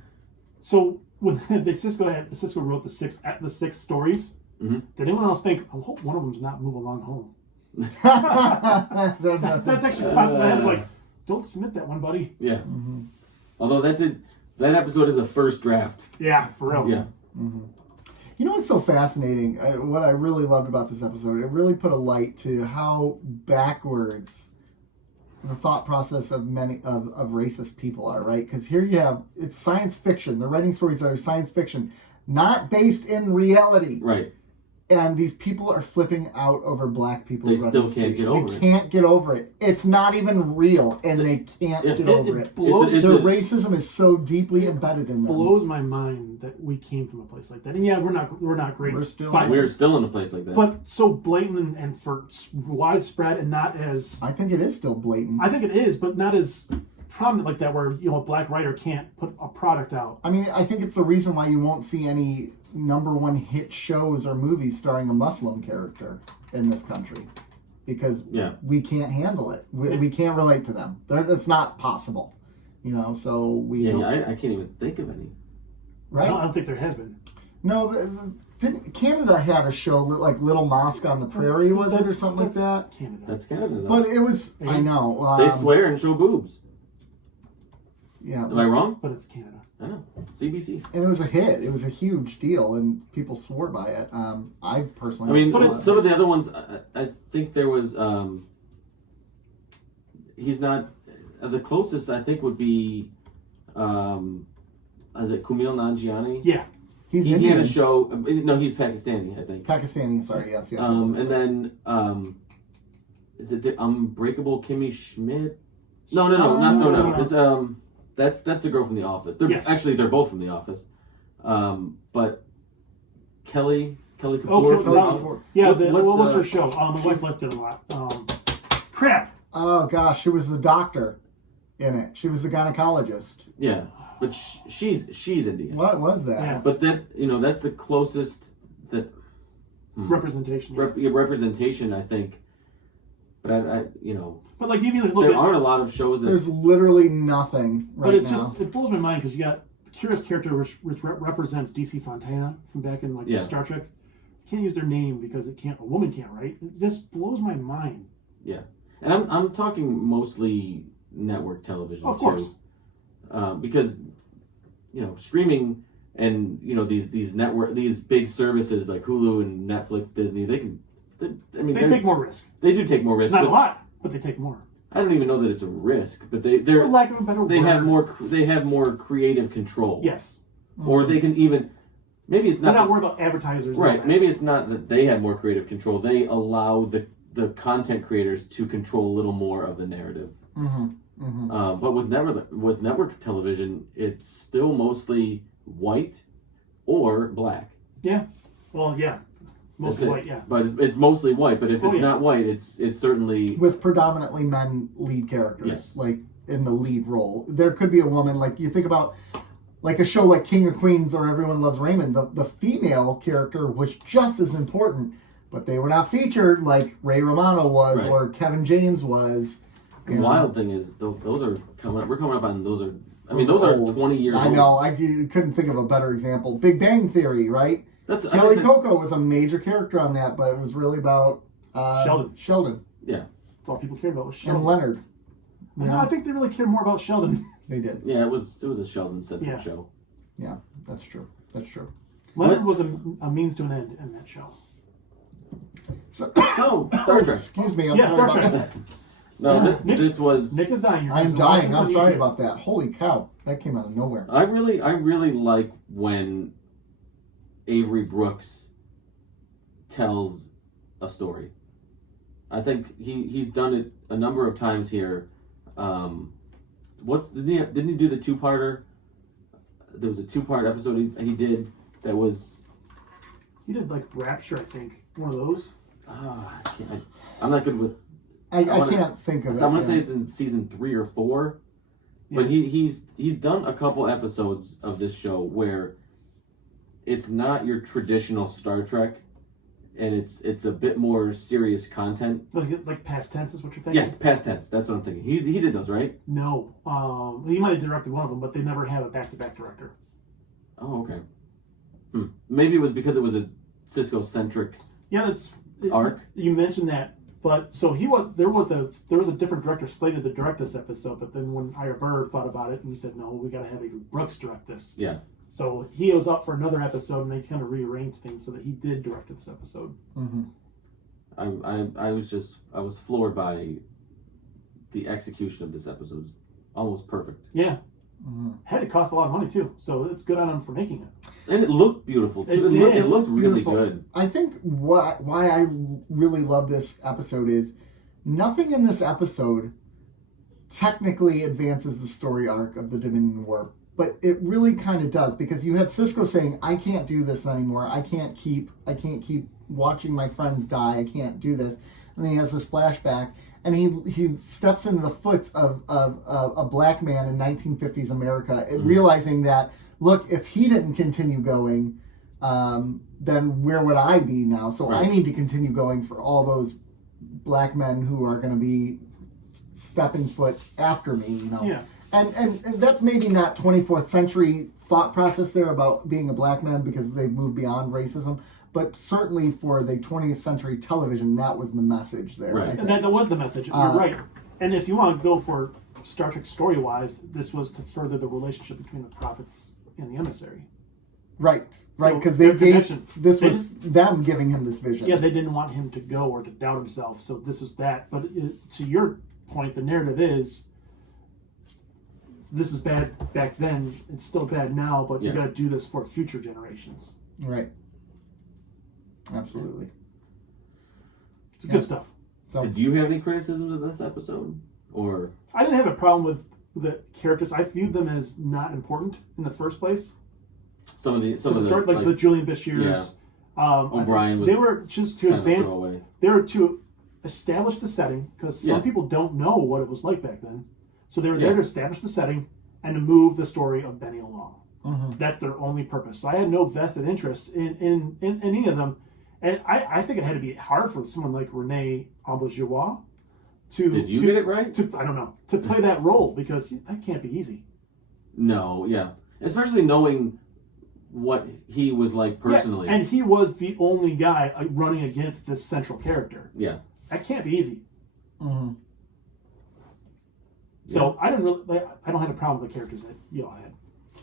So when Cisco wrote the six stories, mm-hmm. Did anyone else think, I hope one of them's not Move Along Home? That's actually popped in my head, like, don't submit that one, buddy. Yeah. Mm-hmm. Although that episode is a first draft. Yeah, for real. Yeah. Mm-hmm. You know what's so fascinating? What I really loved about this episode, it really put a light to how backwards the thought process of many of racist people are, right? Because here you have, it's science fiction. They're writing stories that are science fiction, not based in reality. Right. And these people are flipping out over black people. They still can't get over it. They can't get over it. It's not even real, and they can't get over it. Their racism is so deeply embedded in them. It blows my mind that we came from a place like that. And yeah, we're not great. We're still in a place like that. But so blatant and for widespread, and not as. I think it is still blatant. I think it is, but not as prominent like that, where a black writer can't put a product out. I mean, I think it's the reason why you won't see any #1 hit shows or movies starring a Muslim character in this country, because we can't handle it. We can't relate to them. It's not possible, So we. I can't even think of any. Right? I don't think there has been. No, didn't Canada had a show like Little Mosque on the Prairie? Was it or something like that? Canada. That's Canada, though. But it was. I know. They swear and show boobs. Yeah. Am I wrong? But it's Canada. I know. CBC. And it was a hit. It was a huge deal, and people swore by it. I personally. I mean, some of the other ones. I think there was. He's not. The closest I think would be. Is it Kumail Nanjiani? Yeah. He had a show. No, he's Pakistani, I think. Pakistani. Sorry. Yes. And then Is it the Unbreakable Kimmy Schmidt? No. It's that's the girl from The Office. They're both from The Office. But Kelly Kapoor. Oh, from The Office. Yeah. What was her show? My wife left it a lot. Crap. Oh gosh, she was the doctor in it. She was the gynecologist. Yeah, but she's Indian. What was that? Yeah. But that's the closest that Representation. representation, I think. But I But like, if you look there at, aren't a lot of shows that There's literally nothing but right it's now. just, it blows my mind because you got the curious character which represents DC Fontana from back in like Star Trek. Can't use their name because a woman can't, right? It just blows my mind. Yeah, and I'm talking mostly network television Of course. too, because streaming and these big services like Hulu and Netflix, Disney, they take more risk. They do take more risk. Not a lot, but they take more. I don't even know that it's a risk, but they're For lack of a better word. they have more creative control. Yes. Or they can even maybe it's They're not not worried about advertisers. right. Maybe it's not that they have more creative control. They allow the content creators to control a little more of the narrative. But with network television, it's still mostly white or black. Yeah. Well, yeah. Mostly white, yeah. But it's mostly white. But if it's not white, it's certainly with predominantly men lead characters, Yes. like in the lead role. There could be a woman, like you think about, like a show like King of Queens or Everyone Loves Raymond. The female character was just as important, but they were not featured like Ray Romano was Right. or Kevin James was. The wild thing is those are coming up. We're coming up on those are. I mean, those are old. 20 years I old. know. I couldn't think of a better example. Big Bang Theory, right? Kelly Coco was a major character on that, but it was really about Sheldon. Yeah. That's all people cared about was Sheldon. And Leonard. No, I think they really cared more about Sheldon. They did. Yeah, it was a Sheldon-centric show. Yeah, that's true. That's true. Leonard was a means to an end in that show. So, Star Trek. Excuse me. I'm Yeah, sorry Star about Trek. that. No, Nick- this was. Nick is dying. I am dying. I'm sorry about that. Holy cow. That came out of nowhere. I really like when Avery Brooks tells a story. I think he's done it a number of times here. Didn't he do the two-parter? There was a two-part episode he did that was. He did like Rapture, I think. One of those. I'm not good with. I can't think of it. I'm gonna say it's in season 3 or 4, but he's done a couple episodes of this show where it's not your traditional Star Trek, and it's a bit more serious content. Like past tense is what you're thinking? Yes, past tense. That's what I'm thinking. He did those, right? No. He might have directed one of them, but they never have a back-to-back director. Oh, okay. Maybe it was because it was a Cisco-centric arc. You mentioned that. But so there was a different director slated to direct this episode, but then when Ira Bird thought about it, and he said, "No, we got to have Avery Brooks direct this." Yeah. So he was up for another episode, and they kind of rearranged things so that he did direct this episode. Mm-hmm. I was floored by the execution of this episode. Almost perfect. Yeah. Mm-hmm. Had to cost a lot of money too, so it's good on him for making it. And it looked beautiful too. It looked really good. I think why I really love this episode is nothing in this episode technically advances the story arc of the Dominion War, but it really kind of does, because you have Cisco saying, "I can't do this anymore. I can't keep watching my friends die. I can't do this." And then he has this flashback, and he steps into the foot of a black man in 1950s America, realizing that, look, if he didn't continue going, then where would I be now? So I need to continue going for all those black men who are going to be stepping foot after me, you know. Yeah. And that's maybe not 24th century thought process there about being a black man, because they've moved beyond racism. But certainly for the 20th century television, that was the message there. Right. I think. And that was the message. You're right. And if you want to go for Star Trek story-wise, this was to further the relationship between the prophets and the emissary. Right, So because their they gave connection. this was them giving him this vision. Yeah, they didn't want him to go or to doubt himself, so this is that. But to your point, the narrative is, this is bad back then, it's still bad now, but you got to do this for future generations. Right. Absolutely. It's good stuff. So Did you have any criticisms of this episode? Or I didn't have a problem with the characters. I viewed them as not important in the first place. some of the Start, like the Julian Bashirs, O'Brien was they were just to kind of a advance. throwaway. They were to establish the setting because some Yeah. people don't know what it was like back then. So they were there Yeah. to establish the setting and to move the story of Benny along. Mm-hmm. That's their only purpose. So I had no vested interest in any of them. And I think it had to be hard for someone like Renee Auberjonois to... Did you get it right? I don't know. To play that role because that can't be easy. No, yeah. Especially knowing what he was like personally. Yeah, and he was the only guy running against this central character. Yeah. That can't be easy. Mm-hmm. So I don't have a problem with the characters that I had.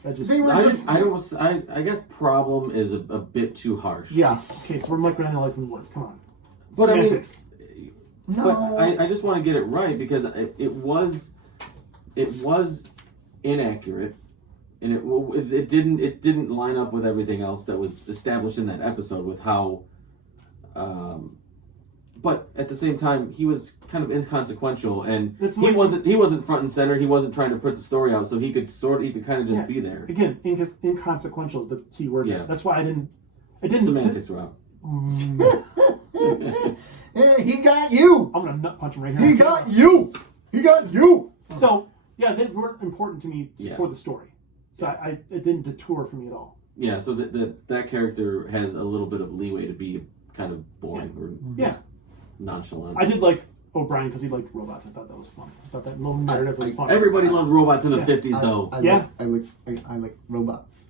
I guess problem is a bit too harsh. Yes. Okay, so we're microanalyzing words. Come on. But Semantics. No. But I just want to get it right because it was inaccurate, and it didn't line up with everything else that was established in that episode with how. But at the same time, he was kind of inconsequential, and he wasn't front and center. He wasn't trying to put the story out, so he could kind of just be there. Again, inconsequential is the key word. Yeah. That's why I didn't. Semantics, Rob. He got you. I'm gonna nut punch him right here. He got you. He got you. So yeah, they weren't important to me Yeah. for the story. So it didn't detour for me at all. Yeah, so that character has a little bit of leeway to be kind of boring or Yeah. nonchalant. I did like O'Brien because he liked robots. I thought that was funny. I thought that little narrative was funny. Everybody loved robots in the 50s, though. I Yeah. like robots.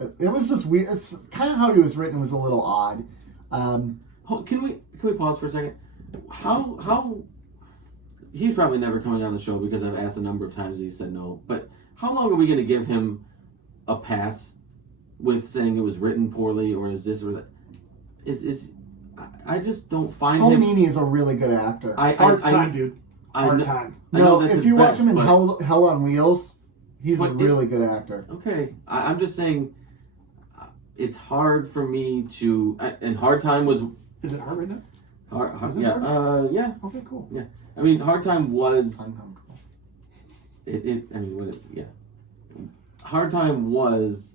It was just weird. It's kind of how he was written was a little odd. Can we pause for a second? How he's probably never coming on the show because I've asked a number of times and he said no. But how long are we going to give him a pass with saying it was written poorly or is this or that? I just don't find him. Meany is a really good actor. Hard time, dude. Hard time. I know No, this if is you watch best, him in but- Hell on Wheels, he's a But really good actor. Okay, I'm just saying. It's hard for me to. And Hard Time was. Is it hard right now? Hard, Is it yeah, hard? yeah. Okay, cool. Yeah, I mean, Hard Time was. Uncomfortable. Yeah. Hard Time was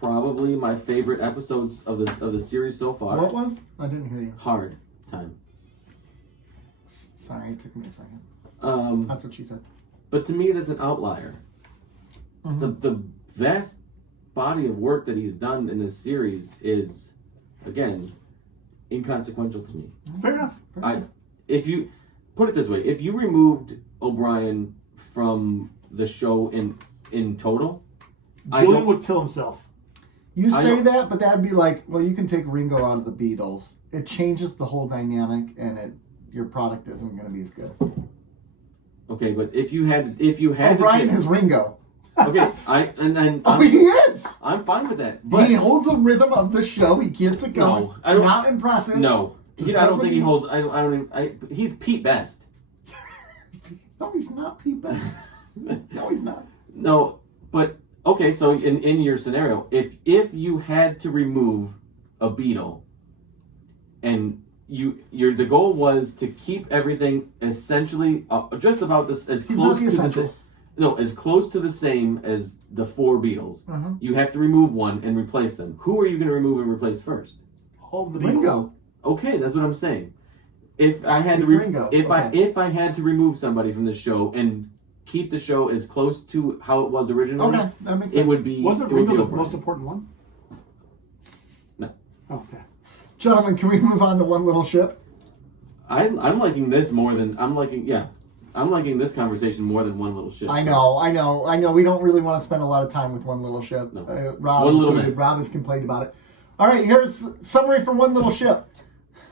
probably my favorite episodes of the series so far. What was? I didn't hear you. Hard Time. Sorry, it took me a second. That's what she said. But to me, that's an outlier. Mhm. The vast body of work that he's done in this series is, again, inconsequential to me. Fair enough. If you put it this way, if you removed O'Brien from the show in total, Julian would kill himself. You I say don't- that, but that'd be like, well, you can take Ringo out of the Beatles. It changes the whole dynamic, and your product isn't going to be as good. okay, but if you had O'Brien to, is Ringo. okay, Oh, he is. I'm fine with that. But He holds the rhythm of the show. He gets it going. No, I don't- Not impressive. no, I don't think he holds. I don't. He's Pete Best. No, he's not Pete Best. No, he's not. No, but okay. So in your scenario, if you had to remove a Beatle, and the goal was to keep everything essentially just about this as He's close not the to the essentials. as close to the same as the four Beatles. Uh-huh. You have to remove one and replace them. Who are you going to remove and replace first? All of the Beatles. Ringo. Okay, that's what I'm saying. If I had It's to Ringo. if Okay. I had to remove somebody from the show and keep the show as close to how it was originally, Okay, that makes sense. it would be. Wasn't it would Ringo be the O'Brien. most important one? No. Oh, okay. Gentlemen, can we move on to One Little Ship? I'm liking this more than I'm liking. Yeah, I'm liking this conversation more than One Little Ship. I know. We don't really want to spend a lot of time with One Little Ship. No. Rob, One Little included. Man. Rob has complained about it. All right, here's summary for One Little Ship.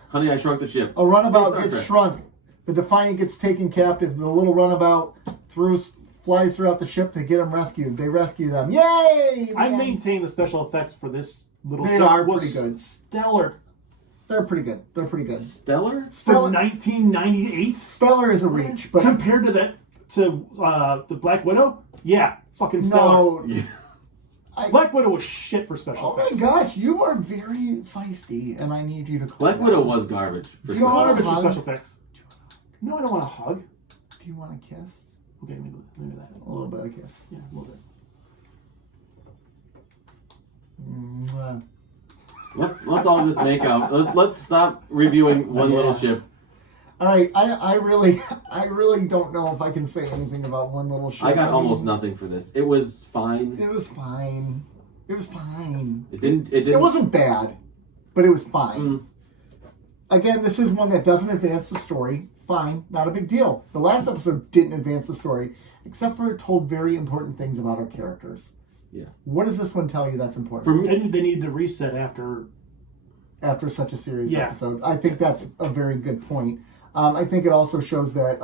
Honey, I Shrunk the Ship. A runabout Star gets Trek. shrunk. The Defiant gets taken captive. The little runabout flies throughout the ship to get them rescued. They rescue them. Yay! I maintain the special effects for this little They ship are was pretty good. stellar. They're pretty good. Stellar. For Stellar, 1998, Stellar is a reach, but compared to the Black Widow, yeah, fucking stellar. no. Black Widow was shit for special Oh my effects. gosh, you are very feisty, and I need you to. Black Widow was garbage. For You special are Garbage effects. for special effects. No, I don't want a hug. Do you want a kiss? Okay, maybe that. A little bit of kiss. Yeah, a little bit. Mwah. Let's all just make out. Let's stop reviewing One Little Ship. All right, I really don't know if I can say anything about One Little Ship. I got almost nothing for this. It was fine. It was fine. It was fine. It didn't. It wasn't bad, but it was fine. Mm. Again, this is one that doesn't advance the story. Fine, not a big deal. The last episode didn't advance the story, except for it told very important things about our characters. Yeah. What does this one tell you that's important? For me, And they need to reset after such a serious Yeah. episode. I think that's a very good point. I think it also shows that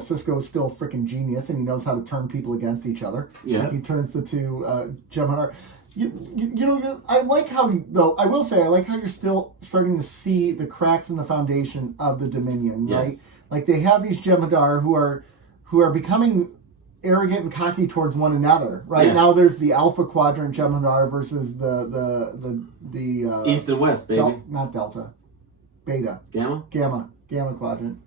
Cisco is still a freaking genius and he knows how to turn people against each other. Yeah. He turns the two Gemini. I like how, though, I will say, I like how you're still starting to see the cracks in the foundation of the Dominion, right? Yes. Like they have these Jem'Hadar who are becoming arrogant and cocky towards one another, right? Yeah. Now there's the Alpha Quadrant Jem'Hadar versus the East and West, baby. not Delta, Beta, Gamma? Gamma Quadrant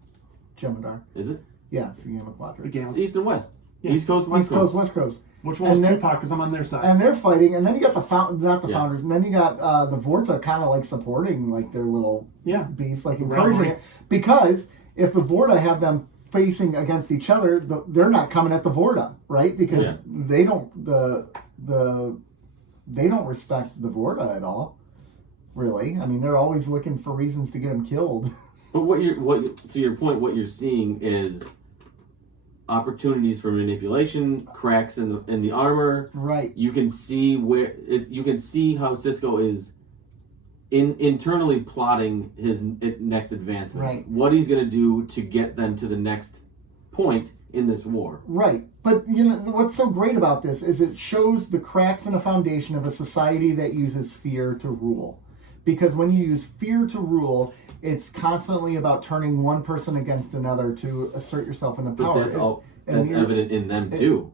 Jem'Hadar. Is it? Yeah, it's the Gamma the Quadrant. game. It's East and West. Yeah. East Coast, West East Coast, West Coast. Which one was And then- Tupac? Because I'm on their side. And they're fighting, and then you got not the Yeah. founders, and then you got the Vorta kind of like supporting like their little Yeah. beefs, like Right, encouraging right. it. Because if the Vorta have them facing against each other, they're not coming at the Vorta, right? Because Yeah. they don't they don't respect the Vorta at all. Really, I mean, they're always looking for reasons to get them killed. But to your point, what you're seeing is opportunities for manipulation, cracks in the armor. Right. You can see you can see how Cisco is internally plotting his next advancement. Right. What he's going to do to get them to the next point in this war. Right. But you know what's so great about this is it shows the cracks in a foundation of a society that uses fear to rule. Because when you use fear to rule, it's constantly about turning one person against another to assert yourself in the But power. that's And evident in them too.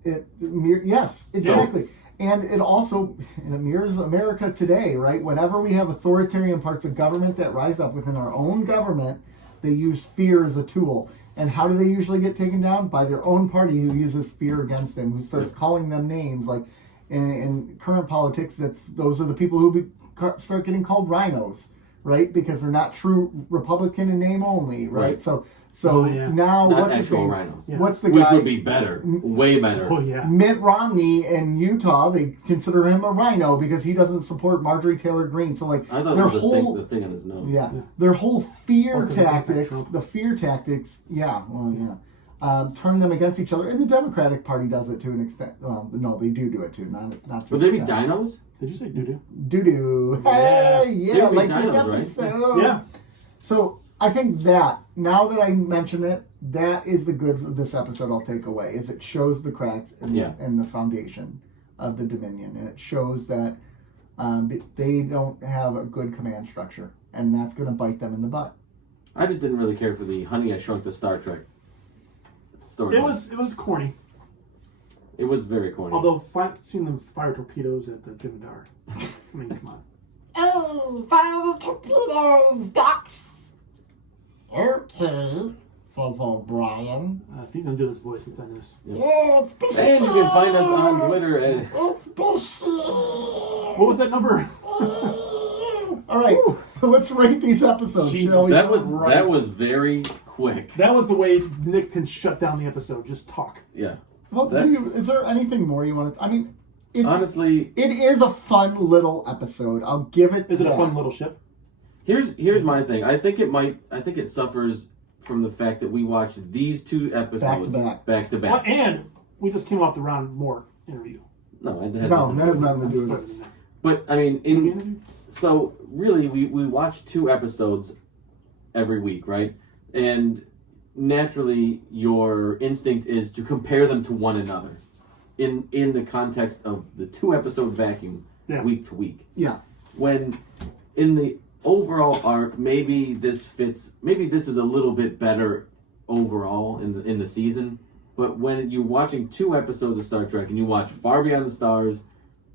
Yes, exactly. And it also mirrors America today, right? Whenever we have authoritarian parts of government that rise up within our own government, they use fear as a tool. And how do they usually get taken down? By their own party who uses fear against them, who starts calling them names. Like in current politics, those are the people who start getting called rhinos, right? Because they're not true Republican in name only, right? Right. So yeah. now Not what's his actual name? rhinos. Yeah. What's the Which guy? would be better. Way better. Oh yeah. Mitt Romney in Utah, they consider him a rhino because he doesn't support Marjorie Taylor Greene. So like I thought their it was whole the thing on his nose. yeah, their whole fear Or 'cause it's like tactics, Trump. the fear tactics, turn them against each other. And the Democratic Party does it to an extent. Well, no, they do it too. Not to Would they be an extent. dinos? Did you say doo-doo? Doo-doo. Yeah. Hey, They yeah, would be like this dinos, right? episode. Yeah. So I think that, now that I mention it, that is the good of this episode I'll take away, is it shows the cracks in the foundation of the Dominion. And it shows that they don't have a good command structure. And that's going to bite them in the butt. I just didn't really care for the Honey, I Shrunk the Star Trek story. It was corny. It was very corny. Although seeing them fire torpedoes at the Jem'Hadar. I mean, come on. Oh, fire the torpedoes, ducks! Okay, says O'Brien. If he's gonna do this voice, it's on this. Yeah, it's Bishy. and you can find us on Twitter at It's Bishy. What was that number? All right, let's rate these episodes. Jesus, shall we? that Christ. was very quick. That was the way Nick can shut down the episode. Just talk. Yeah. Well, is there anything more you want to? I mean, Honestly, it is a fun little episode. I'll give it. Is it that. a fun little ship? here's my thing. I think it suffers from the fact that we watched these two episodes back to back. And we just came off the Ron Moore interview. No, it No, has nothing that to has do with it. nothing to do with it. But I mean, Interview? so really, we watch two episodes every week, right? And naturally, your instinct is to compare them to one another, in the context of the 2-episode vacuum, week to week. Yeah. When in the overall arc, maybe this is a little bit better overall in the season. But when you're watching 2 episodes of Star Trek and you watch Far Beyond the Stars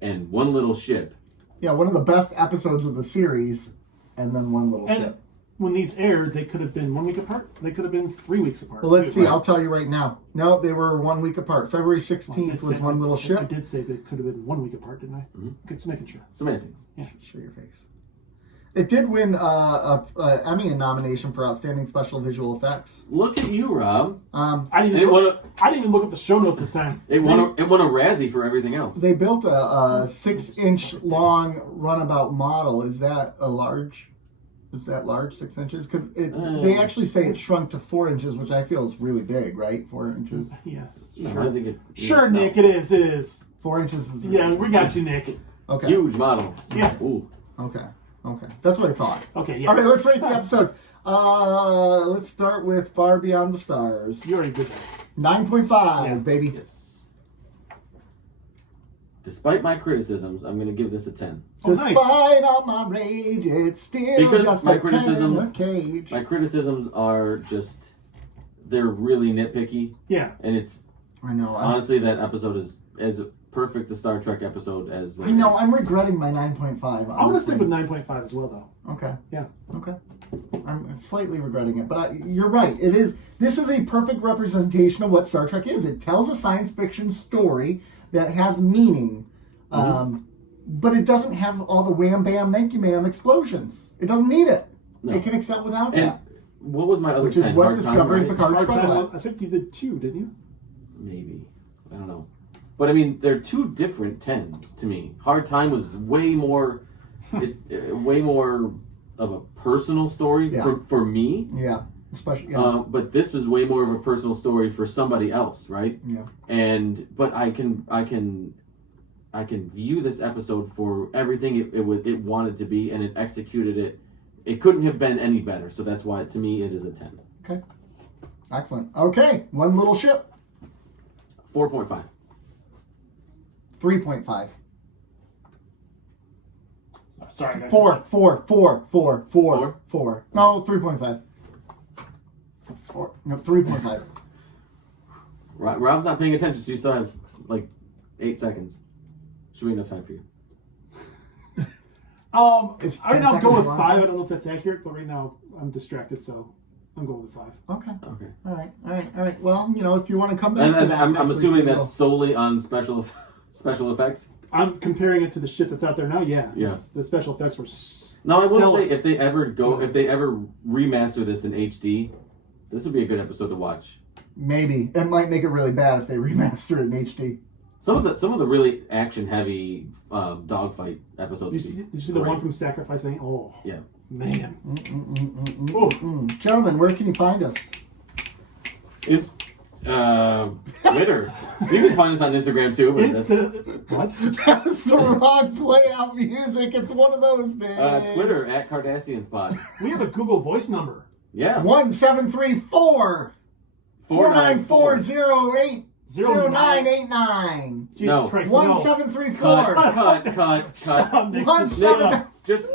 and One Little Ship. Yeah, one of the best episodes of the series, and then One Little Ship. when these aired, they could have been 1 week apart. They could have been 3 weeks apart. Well, let's see. I'll tell you right now. No, they were 1 week apart. February 16th was one little I ship. did say they could have been 1 week apart, didn't I? Mm-hmm. Just making sure. Semantics. Yeah. Show your face. It did win a Emmy nomination for Outstanding Special Visual Effects. Look at you, Rob. I didn't even look up the show notes this time. It won a Razzie for everything else. They built a 6-inch long runabout model. Is that a large? Is that large, 6 inches? Because they actually say it shrunk to 4 inches, which I feel is really big, right? 4 inches. Yeah. No, Sure. I think Sure, Nick, it is. It is. 4 inches is Yeah, we got you, Nick. okay. Huge model. Yeah. Ooh. Okay. That's what I thought. Okay, yeah. All right, let's rate the episodes. Let's start with Far Beyond the Stars. You already did that. 9.5, Yeah. baby. Yes. Despite my criticisms, I'm going to give this a 10. Oh, nice. Despite all my rage, it's still Because just my like 10 in a criticisms- cage. My criticisms are just, they're really nitpicky. Yeah. And it's, I know. honestly, that episode is as perfect a Star Trek episode as there I know. is. I'm regretting my 9.5. I'm going to honestly. stick with 9.5 as well, though. Okay. Yeah. Okay. I'm slightly regretting it, but you're right. It is. This is a perfect representation of what Star Trek is. It tells a science fiction story that has meaning, but it doesn't have all the wham bam thank you ma'am explosions. It doesn't need it. No. It can excel without And that. what was my other Which 10? is what Hard Time, Discovery right? Picard Hard struggled time, at. I think you did 2, didn't you? Maybe. I don't know. But I mean, they're two different 10s to me. Hard Time was way more, way more of a personal story for me. Yeah. Especially. Yeah. But this was way more of a personal story for somebody else, right? Yeah. But I can view this episode for everything it wanted to be, and it executed it. It couldn't have been any better. So that's why, to me, it is a 10. Okay. Excellent. Okay. One little ship. 4.5. 3.5. Sorry. 4. No, 3.5. 4. No, 3.5. Rob's not paying attention, so you still have like 8 seconds. Should be enough time for you. It's right 10 now, go with seconds 5. I long. don't know if that's accurate, but right now I'm distracted, so I'm going with 5. Okay. Okay. All right. Well, if you want to come back to And that, I'm next week, assuming we that's will. solely on special effects. I'm comparing it to the shit that's out there now. Yeah. Yeah. The special effects were. Now I will Stellar. say, if they ever remaster this in HD, this would be a good episode to watch. Maybe it might make it really bad if they remaster it in HD. Some of the really action heavy dogfight episodes. Did you see the one from Sacrificing? Oh. Yeah. Man. Gentlemen, where can you find us? It's Twitter. You can find us on Instagram too. But What? That's the wrong play out music. It's one of those days. Twitter at Cardassians Pod. We have a Google Voice number. Yeah. 1734 49408 0989. Jesus No. Christ, 1734 Cut. Stop, Nick. One Just seven- shut up. Just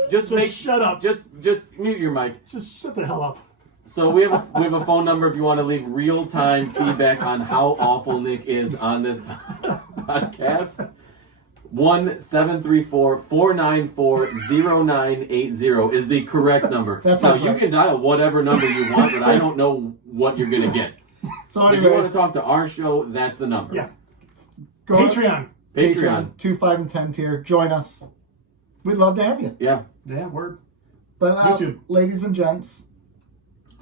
shut up. Just mute your mic. Just shut the hell up. So we have a phone number if you want to leave real time feedback on how awful Nick is on this podcast. 1-734-494-0980 is the correct number. That's now not you correct. can dial whatever number you want, but I don't know what you're gonna get. So If you want anyways, to talk to our show, that's the number. Yeah. go Patreon. Patreon. 2, 5, and 10 tier. Join us. We'd love to have you. Yeah. Yeah, word. But YouTube. ladies and gents,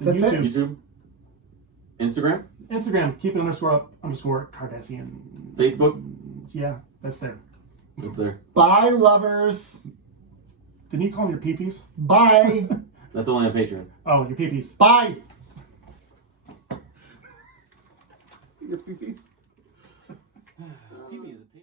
The That's it. YouTube. YouTube. Instagram. Keep it _up_ Cardassian. Facebook. Yeah, that's there. It's there. bye, lovers. Didn't you call them your peepees? Bye. That's only on Patreon. Oh, your peepees. Bye. Your peepees. Pee-pee is a pee.